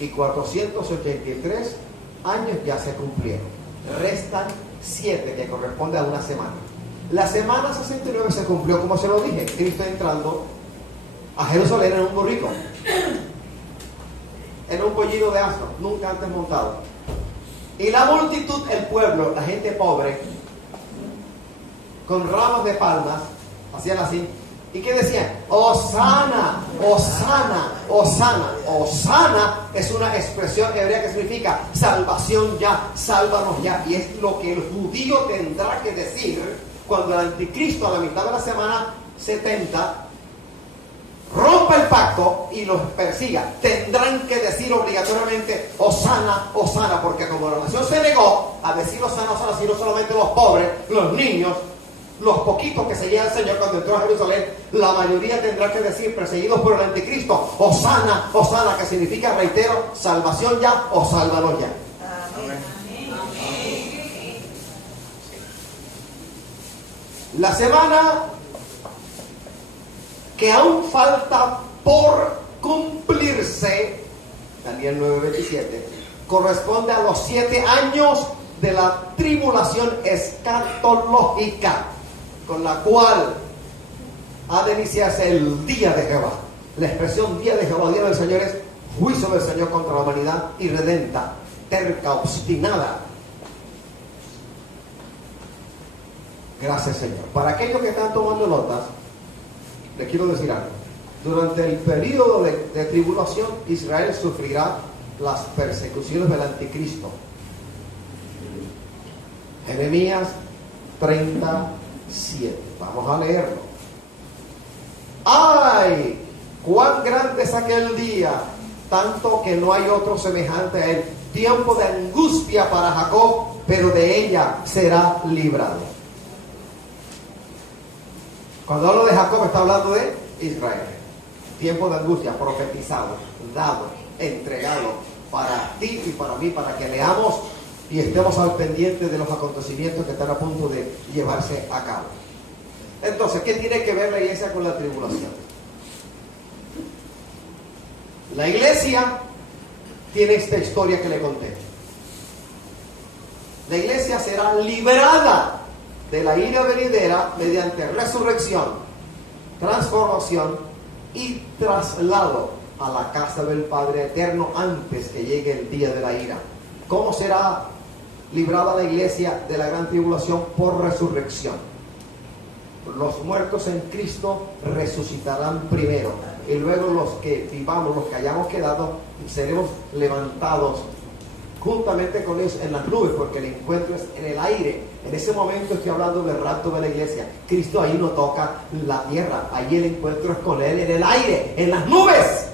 Y 483 años ya se cumplieron. Restan 7 que corresponde a una semana. La semana 69 se cumplió, como se lo dije, Cristo entrando a Jerusalén en un burrito, en un pollino de asno, nunca antes montado. Y la multitud, el pueblo, la gente pobre, con ramos de palmas, hacían así. ¿Y qué decían? Hosana, Hosana, Hosana. Hosana es una expresión hebrea que significa salvación ya, sálvanos ya. Y es lo que el judío tendrá que decir cuando el anticristo a la mitad de la semana 70 rompa el pacto y los persiga. Tendrán que decir obligatoriamente Hosana, Hosana, porque como la nación se negó a decir Hosana, Hosana, sino solamente los pobres, los niños, los poquitos que seguían al Señor cuando entró a Jerusalén, la mayoría tendrá que decir, perseguidos por el anticristo, Hosana, Hosana, que significa, reitero, salvación ya o sálvanos ya. Amén. La semana que aún falta por cumplirse, Daniel 9:27, corresponde a los 7 años de la tribulación escatológica, con la cual ha de iniciarse el día de Jehová. La expresión día de Jehová, día del Señor, es juicio del Señor contra la humanidad irredenta, terca, obstinada. Gracias, Señor. Para aquellos que están tomando notas, les quiero decir algo. Durante el periodo de tribulación, Israel sufrirá las persecuciones del anticristo. Jeremías 37. Vamos a leerlo. ¡Ay! ¡Cuán grande es aquel día! Tanto que no hay otro semejante a él. Tiempo de angustia para Jacob, pero de ella será librado. Cuando hablo de Jacob, está hablando de Israel. Tiempo de angustia, profetizado, dado, entregado para ti y para mí, para que leamos y estemos al pendiente de los acontecimientos que están a punto de llevarse a cabo. Entonces, ¿qué tiene que ver la iglesia con la tribulación? La iglesia tiene esta historia que le conté. La iglesia será liberada de la ira venidera mediante resurrección, transformación y traslado a la casa del Padre eterno antes que llegue el día de la ira. ¿Cómo será librada la iglesia de la gran tribulación? Por resurrección. Los muertos en Cristo resucitarán primero, y luego los que vivamos, los que hayamos quedado, seremos levantados juntamente con ellos en las nubes, porque el encuentro es en el aire. En ese momento estoy hablando del rapto de la iglesia. Cristo ahí no toca la tierra, ahí el encuentro es con Él en el aire, en las nubes.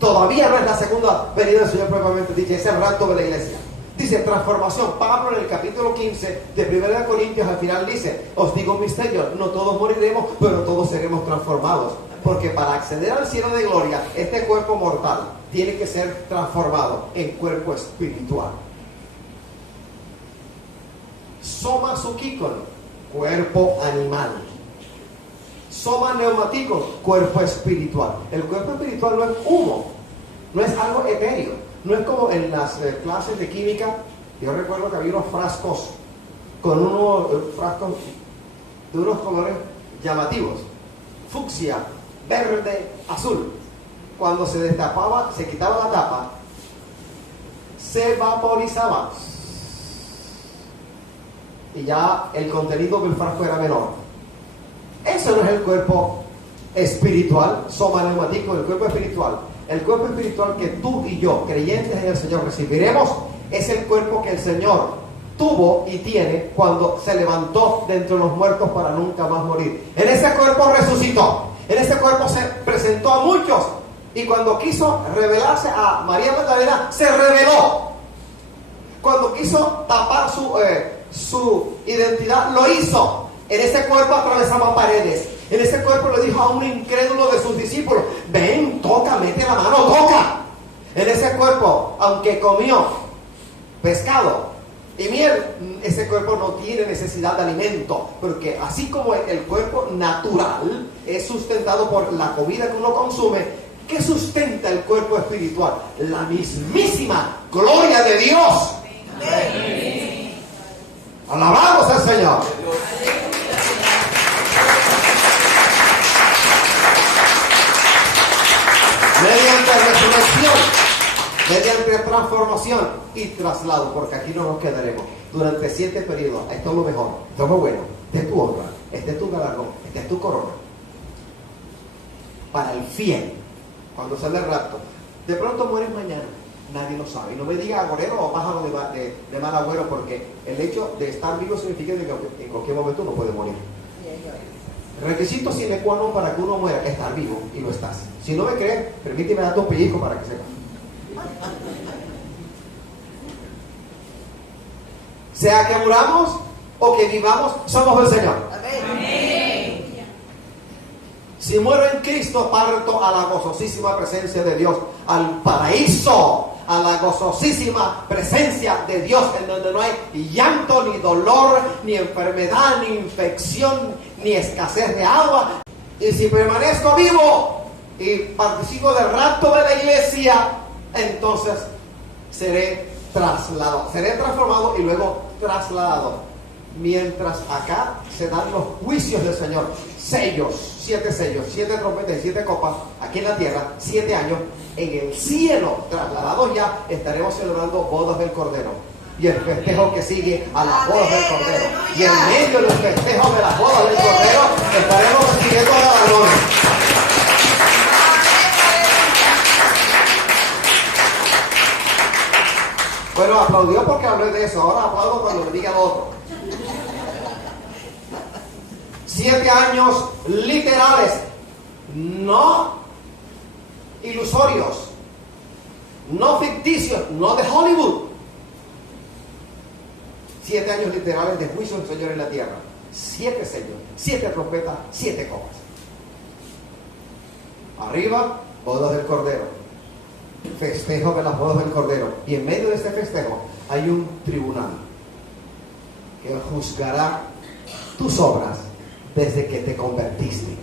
Todavía no es la segunda venida del Señor propiamente dicha, es el rapto de la iglesia. Dice transformación. Pablo en el capítulo 15 de 1 Corintios al final dice: os digo un misterio, no todos moriremos, pero todos seremos transformados. Porque para acceder al cielo de gloria, este cuerpo mortal tiene que ser transformado en cuerpo espiritual. Soma psukikon, cuerpo animal. Soma neumatikon, cuerpo espiritual. El cuerpo espiritual no es humo, no es algo etéreo. No es como en las clases de química. Yo recuerdo que había unos frascos con unos frascos de unos colores llamativos: fucsia, verde, azul. Cuando se destapaba, se quitaba la tapa, se vaporizaba y ya el contenido del frasco era menor. Eso no es el cuerpo espiritual, soma neumático, el cuerpo espiritual. El cuerpo espiritual que tú y yo, creyentes en el Señor, recibiremos, es el cuerpo que el Señor tuvo y tiene cuando se levantó de entre los muertos para nunca más morir. En ese cuerpo resucitó, en ese cuerpo se presentó a muchos, y cuando quiso revelarse a María Magdalena, se reveló. Cuando quiso tapar su identidad, lo hizo. En ese cuerpo atravesaba paredes. En ese cuerpo le dijo a un incrédulo de sus discípulos: ven, toca, mete la mano, toca. En ese cuerpo, aunque comió pescado y miel, ese cuerpo no tiene necesidad de alimento, porque así como el cuerpo natural es sustentado por la comida que uno consume, ¿qué sustenta el cuerpo espiritual? La mismísima gloria de Dios. Amén. Alabamos al Señor. Mediante resurrección, mediante transformación y traslado, porque aquí no nos quedaremos durante 7 periodos. Esto es lo mejor, esto es lo bueno, esta es tu honra, este es tu galardón, esta es tu corona. Para el fiel, cuando sale el rapto, de pronto mueres mañana, nadie lo sabe. Y no me diga agorero o pájaro de mal agüero, porque el hecho de estar vivo significa que en cualquier momento uno puede morir. Requisito sine qua non para que uno muera: estar vivo, y lo estás. Si no me crees, permíteme darte un pellizco para que sepas. Sea que muramos o que vivamos, somos del Señor. Amén. Si muero en Cristo, parto a la gozosísima presencia de Dios, al paraíso, a la gozosísima presencia de Dios, en donde no hay llanto, ni dolor, ni enfermedad, ni infección, ni escasez de agua. Y si permanezco vivo y participo del rapto de la iglesia, entonces seré trasladado, seré transformado y luego trasladado. Mientras acá se dan los juicios del Señor, sellos, 7 sellos, 7 trompetas y 7 copas, aquí en la tierra, 7 años. En el cielo, trasladados ya, estaremos celebrando bodas del Cordero, y el festejo que sigue a las bodas del Cordero, y en medio del festejo de las bodas del Cordero estaremos recibiendo galardones. Bueno, aplaudió porque hablé de eso, ahora aplaudo cuando le diga lo otro. 7 años literales, no ilusorios, no ficticios, no de Hollywood. 7 años literales de juicio del Señor en la tierra. 7 sellos, 7 trompetas, 7 copas. Arriba, bodas del Cordero, festejo de las bodas del Cordero. Y en medio de este festejo hay un tribunal que juzgará tus obras desde que te convertiste,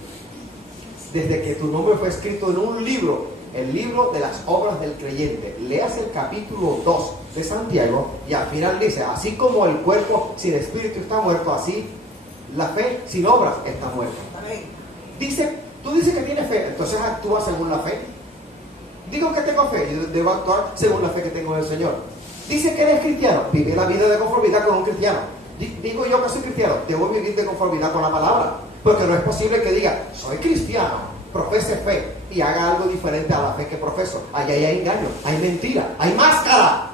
desde que tu nombre fue escrito en un libro, el libro de las obras del creyente. Leas el capítulo 2 de Santiago y al final dice: así como el cuerpo sin espíritu está muerto, así la fe sin obras está muerta. Dice Tú dices que tienes fe, entonces actúa según la fe. Digo que tengo fe, yo debo actuar según la fe que tengo en el Señor. Dice que eres cristiano, vive la vida de conformidad con un cristiano. Digo yo que soy cristiano, debo vivir de conformidad con la palabra. Porque no es posible que diga, soy cristiano, profese fe y haga algo diferente a la fe que profeso. Allá hay engaño, hay mentira, hay máscara.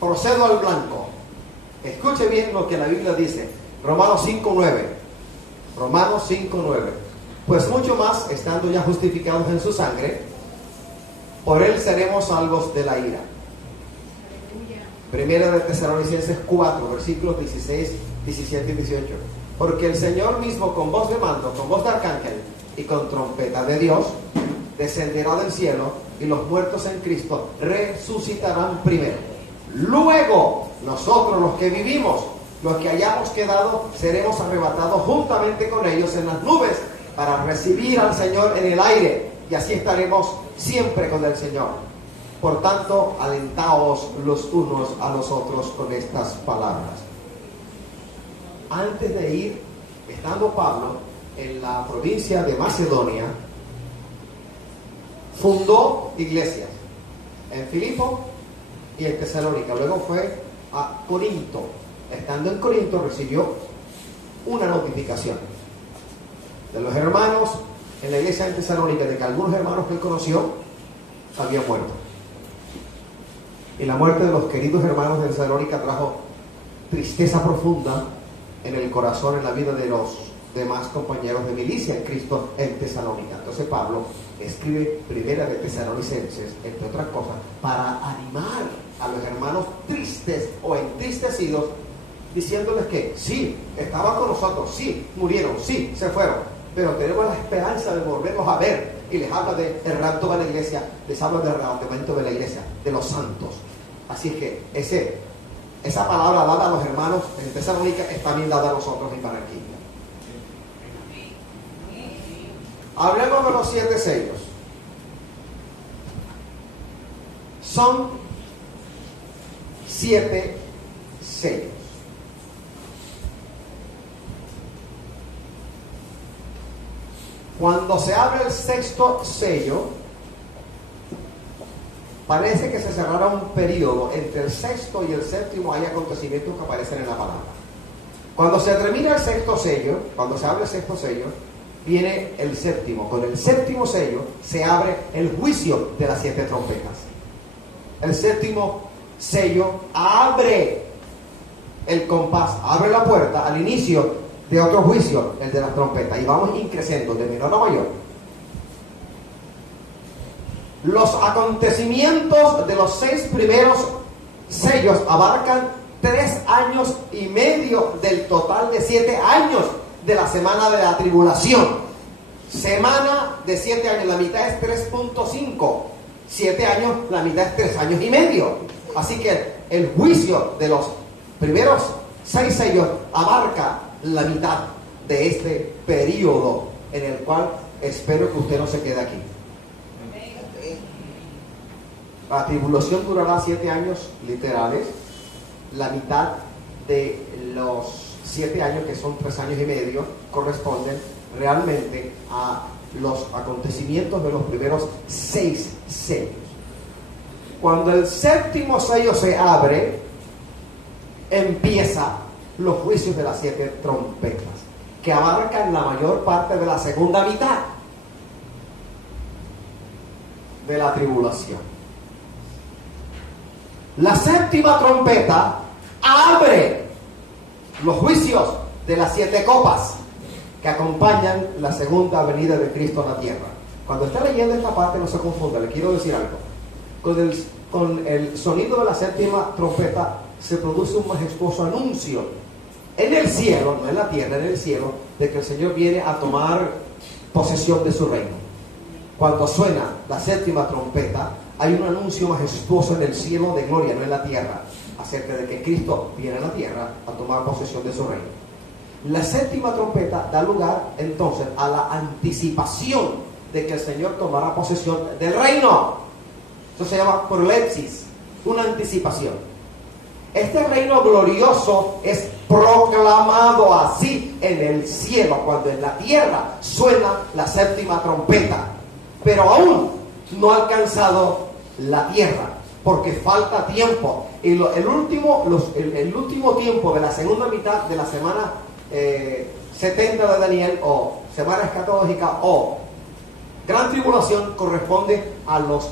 Procedo al blanco. Escuche bien lo que la Biblia dice. Romanos 5:9. Romanos 5:9. Pues mucho más, estando ya justificados en su sangre, por él seremos salvos de la ira. Primera de Tesalonicenses 4, versículos 16, 17 y 18. Porque el Señor mismo, con voz de mando, con voz de arcángel y con trompeta de Dios, descenderá del cielo, y los muertos en Cristo resucitarán primero. Luego, nosotros los que vivimos, los que hayamos quedado, seremos arrebatados juntamente con ellos en las nubes para recibir al Señor en el aire, y así estaremos siempre con el Señor. Por tanto, alentaos los unos a los otros con estas palabras. Antes de ir, estando Pablo en la provincia de Macedonia, fundó iglesias en Filipo y en Tesalónica. Luego fue a Corinto. Estando en Corinto recibió una notificación de los hermanos en la iglesia de Tesalónica de que algunos hermanos que él conoció habían muerto. Y la muerte de los queridos hermanos de Tesalónica trajo tristeza profunda en el corazón, en la vida de los demás compañeros de milicia en Cristo en Tesalónica. Entonces Pablo escribe Primera de Tesalonicenses, entre otras cosas, para animar a los hermanos tristes o entristecidos, diciéndoles que sí, estaban con nosotros, sí, murieron, sí, se fueron, pero tenemos la esperanza de volverlos a ver. Y les habla del rapto de la iglesia, les habla del arrebatamiento de la iglesia, de los santos. Así es que esa palabra dada a los hermanos en Tesalónica es también dada a nosotros en Barranquilla. Hablemos de los 7 sellos. Son 7 sellos. Cuando se abre el 6º sello, parece que se cerrará un periodo entre el 6º y el 7º. Hay acontecimientos que aparecen en la palabra. Cuando se termina el 6º sello, cuando se abre el 6º sello, viene el 7º. Con el 7º sello se abre el juicio de las 7 trompetas. El 7º sello abre el compás, abre la puerta al inicio de otro juicio, el de las trompetas, y vamos increciendo de menor a mayor. Los acontecimientos de los 6 primeros sellos abarcan 3 años y medio del total de 7 años de la semana de la tribulación. Semana de 7 años, la mitad es 3.5. 7 años, la mitad es 3 años y medio. Así que el juicio de los primeros 6 sellos abarca la mitad de este periodo, en el cual espero que usted no se quede aquí. La tribulación durará 7 años literales. La mitad de los 7 años, que son 3 años y medio, corresponden realmente a los acontecimientos de los primeros 6 sellos. Cuando el 7º sello se abre, empieza los juicios de las 7 trompetas, que abarcan la mayor parte de la segunda mitad de la tribulación. La 7ª trompeta abre los juicios de las 7 copas que acompañan la segunda venida de Cristo a la tierra. Cuando esté leyendo esta parte, no se confunda, le quiero decir algo. Con el sonido de la 7ª trompeta se produce un majestuoso anuncio en el cielo, no en la tierra, en el cielo, de que el Señor viene a tomar posesión de su reino. Cuando suena la 7ª trompeta, hay un anuncio majestuoso en el cielo de gloria, no en la tierra, acerca de que Cristo viene a la tierra a tomar posesión de su reino. La 7ª trompeta da lugar entonces a la anticipación de que el Señor tomará posesión del reino. Eso se llama prolepsis, una anticipación. Este reino glorioso es proclamado así en el cielo, cuando en la tierra suena la séptima trompeta. Pero aún no ha alcanzado la tierra, porque falta tiempo. Y el último tiempo de la segunda mitad de la semana 70 de Daniel, o semana escatológica, o gran tribulación, corresponde a los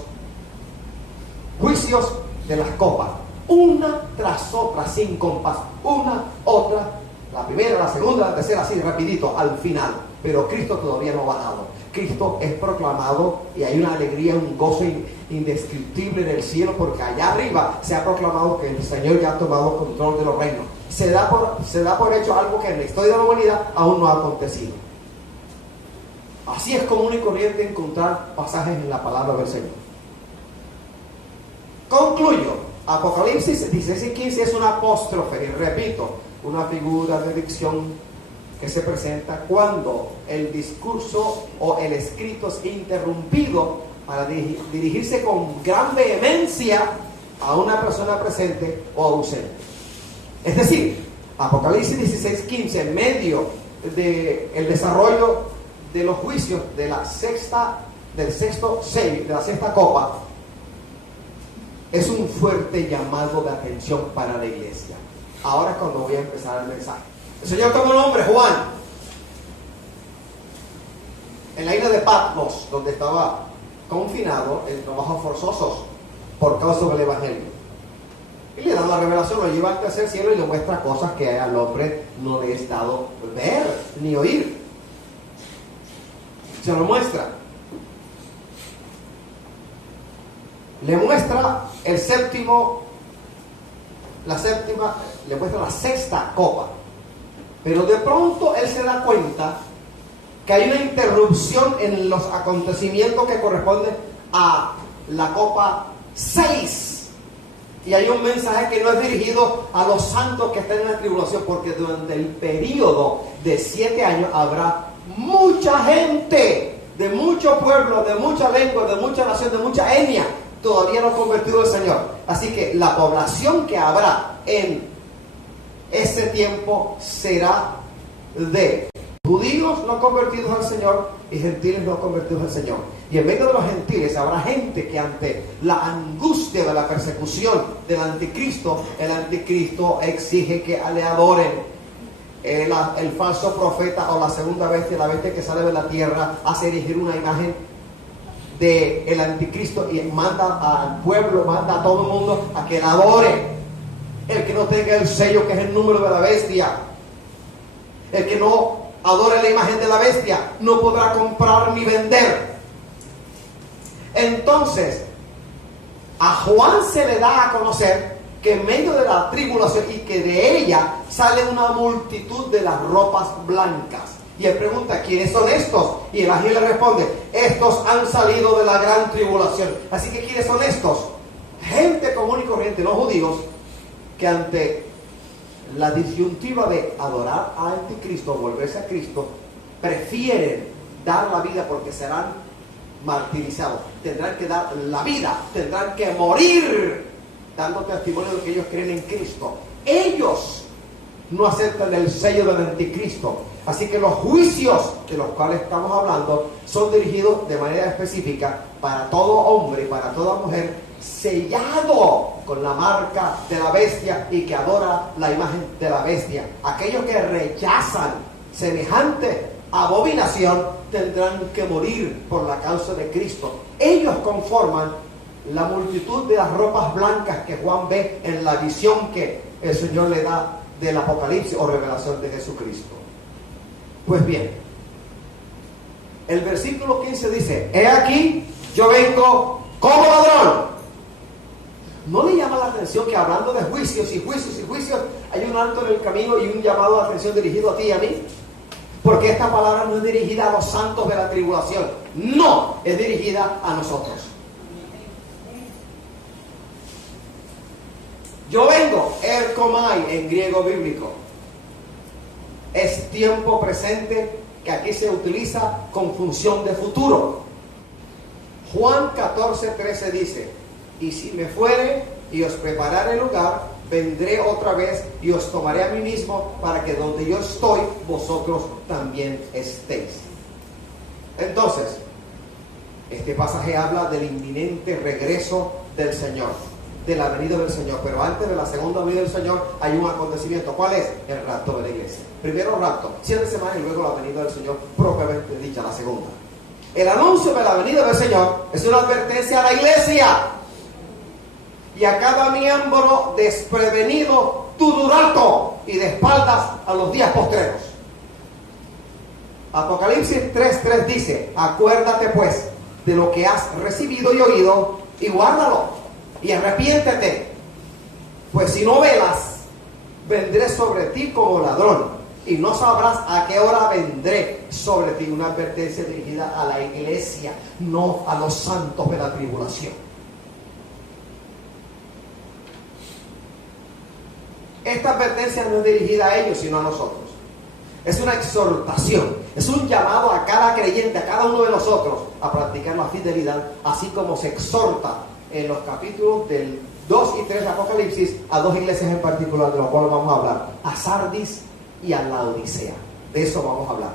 juicios de las copas, una tras otra, sin compás, una, otra, la primera, la segunda, la tercera, así rapidito, al final. Pero Cristo todavía no ha bajado. Cristo es proclamado y hay una alegría, un gozo indescriptible en el cielo, porque allá arriba se ha proclamado que el Señor ya ha tomado control de los reinos. Se da por hecho algo que en la historia de la humanidad aún no ha acontecido. Así es común y corriente encontrar pasajes en la palabra del Señor. Concluyo. Apocalipsis 16 y 15 es una apóstrofe, y repito, una figura de dicción que se presenta cuando el discurso o el escrito es interrumpido para dirigirse con gran vehemencia a una persona presente o ausente. Es decir, Apocalipsis 16, 15, en medio del desarrollo de los juicios de del sexto sello, de la sexta copa, es un fuerte llamado de atención para la iglesia. Ahora es cuando voy a empezar el mensaje. El Señor tomó nombre, Juan, en la isla de Patmos, donde estaba confinado en trabajos forzosos por causa del Evangelio. Y le da una revelación, lo lleva al tercer cielo y le muestra cosas que al hombre no le es dado ver ni oír. Se lo muestra. Le muestra le muestra la sexta copa. Pero de pronto él se da cuenta que hay una interrupción en los acontecimientos que corresponden a la copa 6. Y hay un mensaje que no es dirigido a los santos que están en la tribulación, porque durante el periodo de 7 años habrá mucha gente, de mucho pueblo, de mucha lengua, de mucha nación, de mucha etnia, todavía no convertido al Señor. Así que la población que habrá en ese tiempo será de judíos no convertidos al Señor y gentiles no convertidos al Señor. Y en medio de los gentiles habrá gente que ante la angustia de la persecución del anticristo, el anticristo exige que le adoren. El falso profeta o la segunda bestia, la bestia que sale de la tierra, hace erigir una imagen del anticristo y manda al pueblo, manda a todo el mundo a que la adore. El que no tenga el sello, que es el número de la bestia, el que no adore la imagen de la bestia, no podrá comprar ni vender. Entonces, a Juan se le da a conocer que en medio de la tribulación y que de ella sale una multitud de las ropas blancas. Y él pregunta, ¿quiénes son estos? Y el ángel le responde, estos han salido de la gran tribulación. Así que, ¿quiénes son estos? Gente común y corriente, no judíos, que ante la disyuntiva de adorar al anticristo o volverse a Cristo, prefieren dar la vida porque serán martirizados. Tendrán que dar la vida, tendrán que morir dando testimonio de que ellos creen en Cristo. Ellos no aceptan el sello del anticristo. Así que los juicios de los cuales estamos hablando son dirigidos de manera específica para todo hombre y para toda mujer sellado con la marca de la bestia y que adora la imagen de la bestia. Aquellos que rechazan semejante abominación tendrán que morir por la causa de Cristo. Ellos conforman la multitud de las ropas blancas que Juan ve en la visión que el Señor le da del Apocalipsis o revelación de Jesucristo. Pues bien, el versículo 15 dice, he aquí, yo vengo como ladrón. ¿No le llama la atención que hablando de juicios y juicios y juicios, hay un alto en el camino y un llamado de atención dirigido a ti y a mí? Porque esta palabra no es dirigida a los santos de la tribulación, no, es dirigida a nosotros. Yo vengo, erkomai en griego bíblico. Es tiempo presente que aquí se utiliza con función de futuro. Juan 14:13 dice, y si me fuere y os preparare lugar, vendré otra vez y os tomaré a mí mismo para que donde yo estoy, vosotros también estéis. Entonces, este pasaje habla del inminente regreso del Señor, de la venida del Señor. Pero antes de la segunda venida del Señor hay un acontecimiento. ¿Cuál es? El rapto de la iglesia. Primero rapto, 7 semanas, y luego la venida del Señor propiamente dicha, la segunda. El anuncio de la venida del Señor es una advertencia a la iglesia y a cada miembro desprevenido, tudurato y de espaldas a los días postreros. Apocalipsis 3:3 dice: acuérdate pues de lo que has recibido y oído, y guárdalo, y arrepiéntete, pues si no velas, vendré sobre ti como ladrón, y no sabrás a qué hora vendré sobre ti. Una advertencia dirigida a la iglesia, no a los santos de la tribulación. Esta advertencia no es dirigida a ellos, sino a nosotros. Es una exhortación, es un llamado a cada creyente, a cada uno de nosotros, a practicar la fidelidad, así como se exhorta en los capítulos del 2 y 3 de Apocalipsis a dos iglesias en particular, de los cuales vamos a hablar: a Sardis y a Laodicea. De eso vamos a hablar,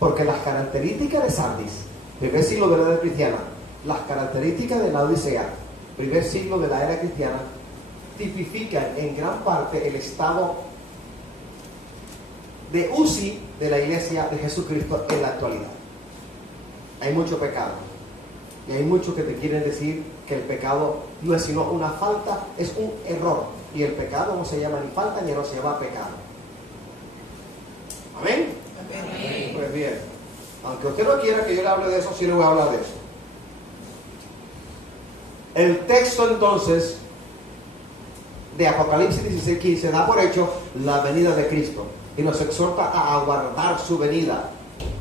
porque las características de Sardis, primer siglo de la era cristiana, las características de Laodicea, primer siglo de la era cristiana, tipifican en gran parte el estado de UCI de la iglesia de Jesucristo en la actualidad. Hay mucho pecado, y hay muchos que te quieren decir que el pecado no es sino una falta, es un error, y el pecado no se llama ni falta ni error, se llama pecado. ¿Amén? Amén. Pues bien, aunque usted no quiera que yo le hable de eso, sí le voy a hablar de eso. El texto entonces de Apocalipsis 16:15 da por hecho la venida de Cristo y nos exhorta a aguardar su venida.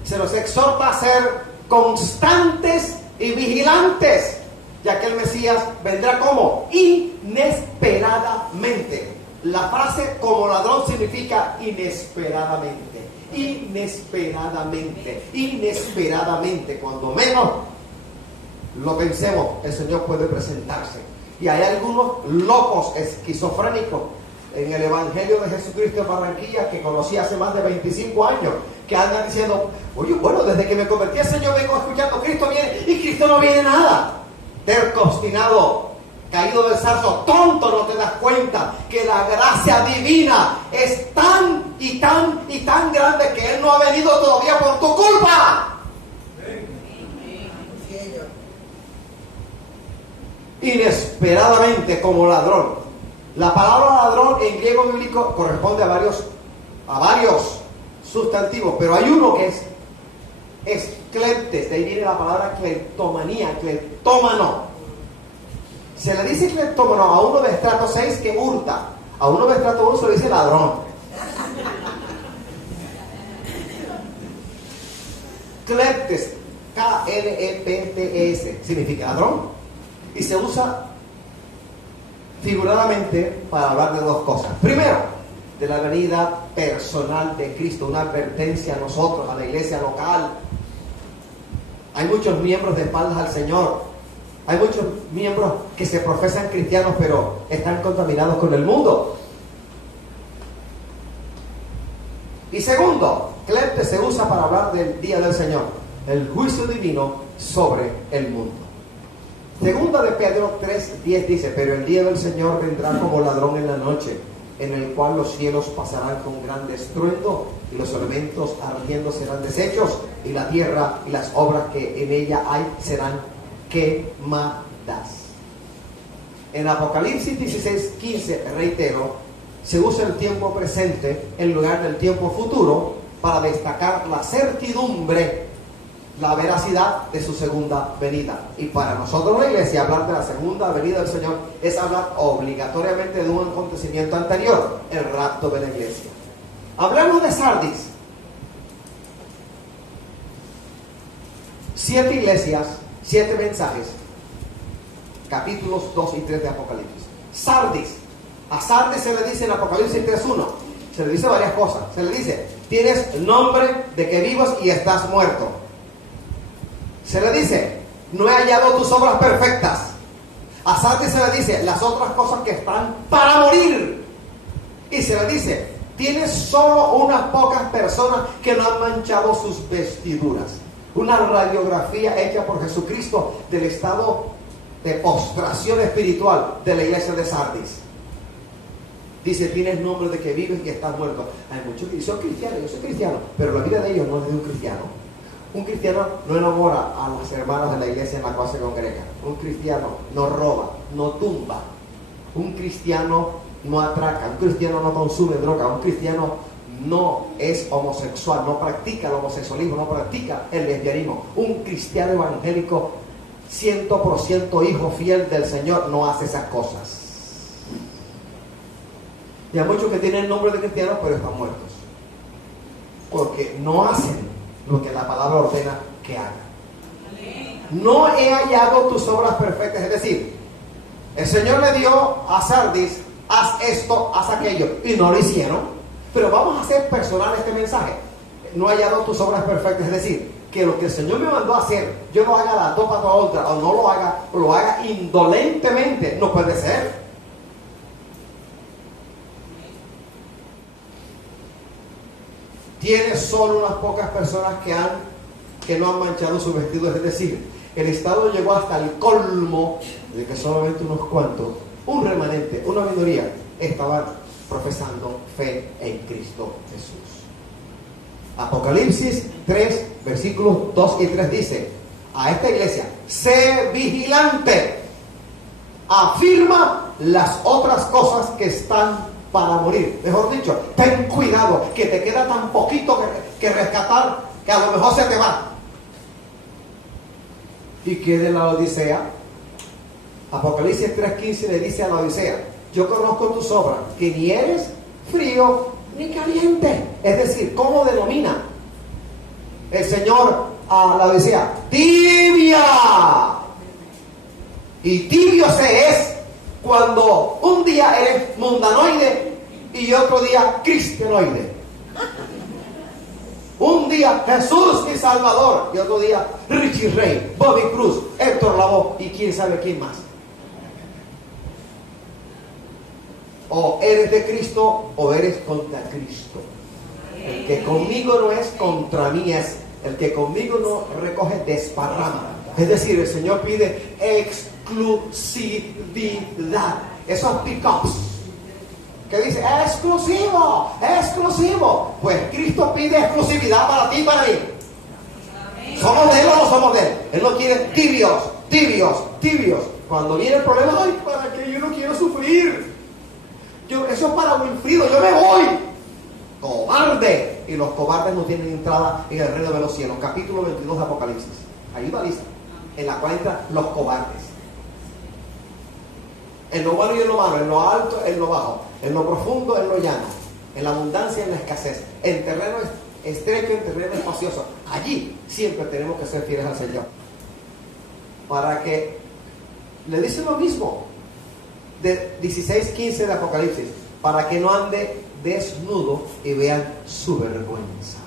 Se nos exhorta a ser constantes y vigilantes, ya que el Mesías vendrá como inesperadamente. La frase como ladrón significa inesperadamente, inesperadamente, inesperadamente. Cuando menos lo pensemos, el Señor puede presentarse. Y hay algunos locos esquizofrénicos en el Evangelio de Jesucristo en Barranquilla que conocí hace más de 25 años, que andan diciendo: oye, bueno, desde que me convertí al Señor vengo escuchando Cristo viene, y Cristo no viene nada. Terco, obstinado, caído del zarzo, tonto, no te das cuenta que la gracia divina es tan y tan y tan grande que Él no ha venido todavía por tu culpa. Inesperadamente, como ladrón. La palabra ladrón en griego bíblico corresponde a varios sustantivos, pero hay uno que es cleptes. De ahí viene la palabra cleptomanía, cleptómano. Se le dice cleptómano a uno de estrato 6 que hurta. A uno de estrato 1 se le dice ladrón. Cleptes, K-L-E-P-T-E-S, significa ladrón. Y se usa figuradamente para hablar de dos cosas. Primero, de la venida personal de Cristo, una advertencia a nosotros, a la iglesia local. Hay muchos miembros de espaldas al Señor. Hay muchos miembros que se profesan cristianos, pero están contaminados con el mundo. Y segundo, clepte se usa para hablar del día del Señor, el juicio divino sobre el mundo. Segunda de Pedro 3:10 dice: pero el día del Señor vendrá como ladrón en la noche, en el cual los cielos pasarán con gran estruendo, y los elementos ardiendo serán deshechos, y la tierra y las obras que en ella hay serán quemadas. En Apocalipsis 16:15, reitero, se usa el tiempo presente en lugar del tiempo futuro para destacar la certidumbre, la veracidad de su segunda venida. Y para nosotros la iglesia, hablar de la segunda venida del Señor es hablar obligatoriamente de un acontecimiento anterior, el rapto de la iglesia. Hablamos de Sardis. 7 iglesias, 7 mensajes, capítulos 2 y 3 de Apocalipsis. Sardis. A Sardis se le dice en Apocalipsis 3:1, se le dice varias cosas. Se le dice: tienes nombre de que vivas y estás muerto. Se le dice: no he hallado tus obras perfectas. A Sardis se le dice: las otras cosas que están para morir Y se le dice, tienes solo unas pocas personas que no han manchado sus vestiduras. Una radiografía hecha por Jesucristo del estado de postración espiritual de la iglesia de Sardis. Dice, tienes nombre de que vives y estás muerto. Hay muchos que dicen, soy cristiano, yo soy cristiano, pero la vida de ellos no es de un cristiano. Un cristiano no enamora a las hermanas de la iglesia en la cual se congrega. Un cristiano no roba, no tumba. Un cristiano no atraca, un cristiano no consume droga, un cristiano no es homosexual, no practica el homosexualismo, no practica el lesbianismo. Un cristiano evangélico 100% hijo fiel del Señor no hace esas cosas. Y hay muchos que tienen el nombre de cristianos pero están muertos porque no hacen lo que la palabra ordena que hagan. No he hallado tus obras perfectas, es decir, el Señor le dio a Sardis, haz esto, haz aquello, y no lo hicieron. Pero vamos a hacer personal este mensaje. No he hallado tus obras perfectas, es decir, que lo que el Señor me mandó a hacer, yo lo haga la topa a otra, o no lo haga, o lo haga indolentemente, no puede ser. Tiene solo unas pocas personas que no han manchado sus vestidos, es decir, el estado llegó hasta el colmo de que solamente unos cuantos, un remanente, una minoría, estaban profesando fe en Cristo Jesús. Apocalipsis 3, versículos 2 y 3 dice, a esta iglesia, sé vigilante, afirma las otras cosas que están para morir. Mejor dicho, ten cuidado, que te queda tan poquito que rescatar, que a lo mejor se te va. ¿Y qué de la Odisea? Apocalipsis 3:15 le dice a la Odisea, yo conozco tus obras, que ni eres frío ni caliente. Es decir, ¿cómo denomina el Señor a la Odisea? Tibia. Y tibio se es cuando un día eres mundanoide y otro día cristianoide. Un día Jesús mi Salvador y otro día Richie Ray, Bobby Cruz, Héctor Lavoe y quién sabe quién más. O eres de Cristo o eres contra Cristo. El que conmigo no es, contra mí es. El que conmigo no recoge, desparrama. Es decir, el Señor pide exclusividad. Esos pick-ups que dice, exclusivo, exclusivo. Pues Cristo pide exclusividad para ti y para mí. ¿Somos de Él o no somos de Él? Él no quiere tibios, tibios, tibios. Cuando viene el problema, ay, ¿para qué? Yo no quiero sufrir. Eso es para Wilfrido, yo me voy. Cobarde. Y los cobardes no tienen entrada en el reino de los cielos. Capítulo 22 de Apocalipsis. Ahí va lista, en la cual entran los cobardes. En lo bueno y en lo malo, en lo alto, en lo bajo, en lo profundo, en lo llano, en la abundancia, en la escasez, en terreno estrecho, en terreno espacioso. Allí siempre tenemos que ser fieles al Señor. Para que le dice lo mismo de 16:15 de Apocalipsis, para que no ande desnudo y vean su vergüenza.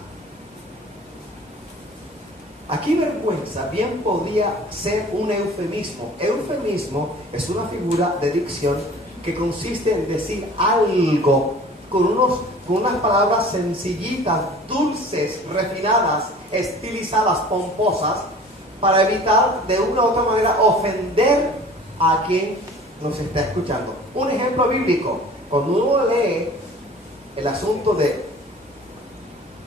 Aquí vergüenza bien podría ser un eufemismo. Eufemismo es una figura de dicción que consiste en decir algo con unas palabras sencillitas, dulces, refinadas, estilizadas, pomposas, para evitar de una u otra manera ofender a quien nos está escuchando. Un ejemplo bíblico, cuando uno lee el asunto de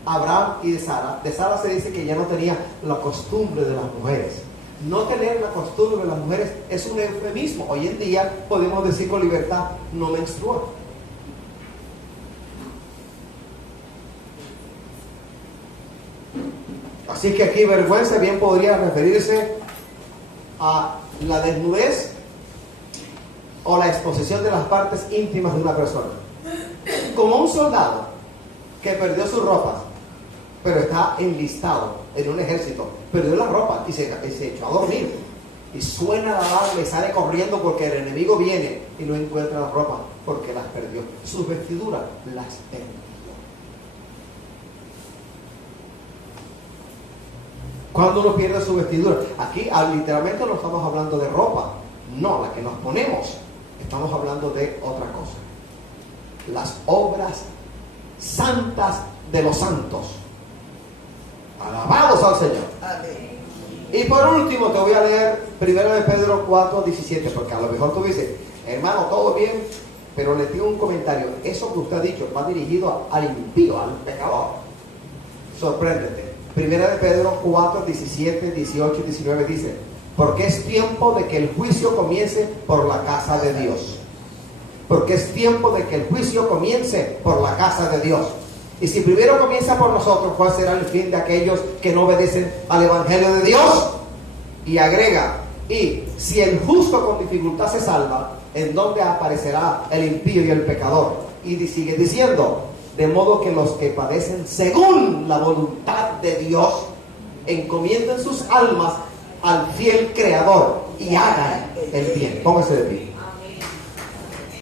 Abraham y de Sara se dice que ya no tenía la costumbre de las mujeres. No tener la costumbre de las mujeres es un eufemismo. Hoy en día podemos decir con libertad, no menstruó. Así que aquí vergüenza bien podría referirse a la desnudez o la exposición de las partes íntimas de una persona. Como un soldado que perdió sus ropas, pero está enlistado en un ejército, perdió la ropa y se echó a dormir. Y suena la alarma y sale corriendo porque el enemigo viene y no encuentra la ropa porque las perdió. Sus vestiduras las perdió. ¿Cuándo uno pierde su vestidura? Aquí literalmente no estamos hablando de ropa, no, la que nos ponemos. Estamos hablando de otra cosa. las obras santas de los santos. Alabados al Señor. Amén. Y por último te voy a leer 1 de Pedro 4:17, porque a lo mejor tú dices, hermano, todo bien, pero le tengo un comentario. Eso que usted ha dicho va dirigido al impío, al pecador. Sorpréndete. 1 de Pedro 4:17, 18 y 19 dice, porque es tiempo de que el juicio comience por la casa de Dios. Porque es tiempo de que el juicio comience por la casa de Dios. Y si primero comienza por nosotros, ¿cuál será el fin de aquellos que no obedecen al Evangelio de Dios? Y agrega, y si el justo con dificultad se salva, ¿en dónde aparecerá el impío y el pecador? Y sigue diciendo, de modo que los que padecen según la voluntad de Dios, encomienden sus almas al fiel Creador y hagan el bien. Póngase de pie.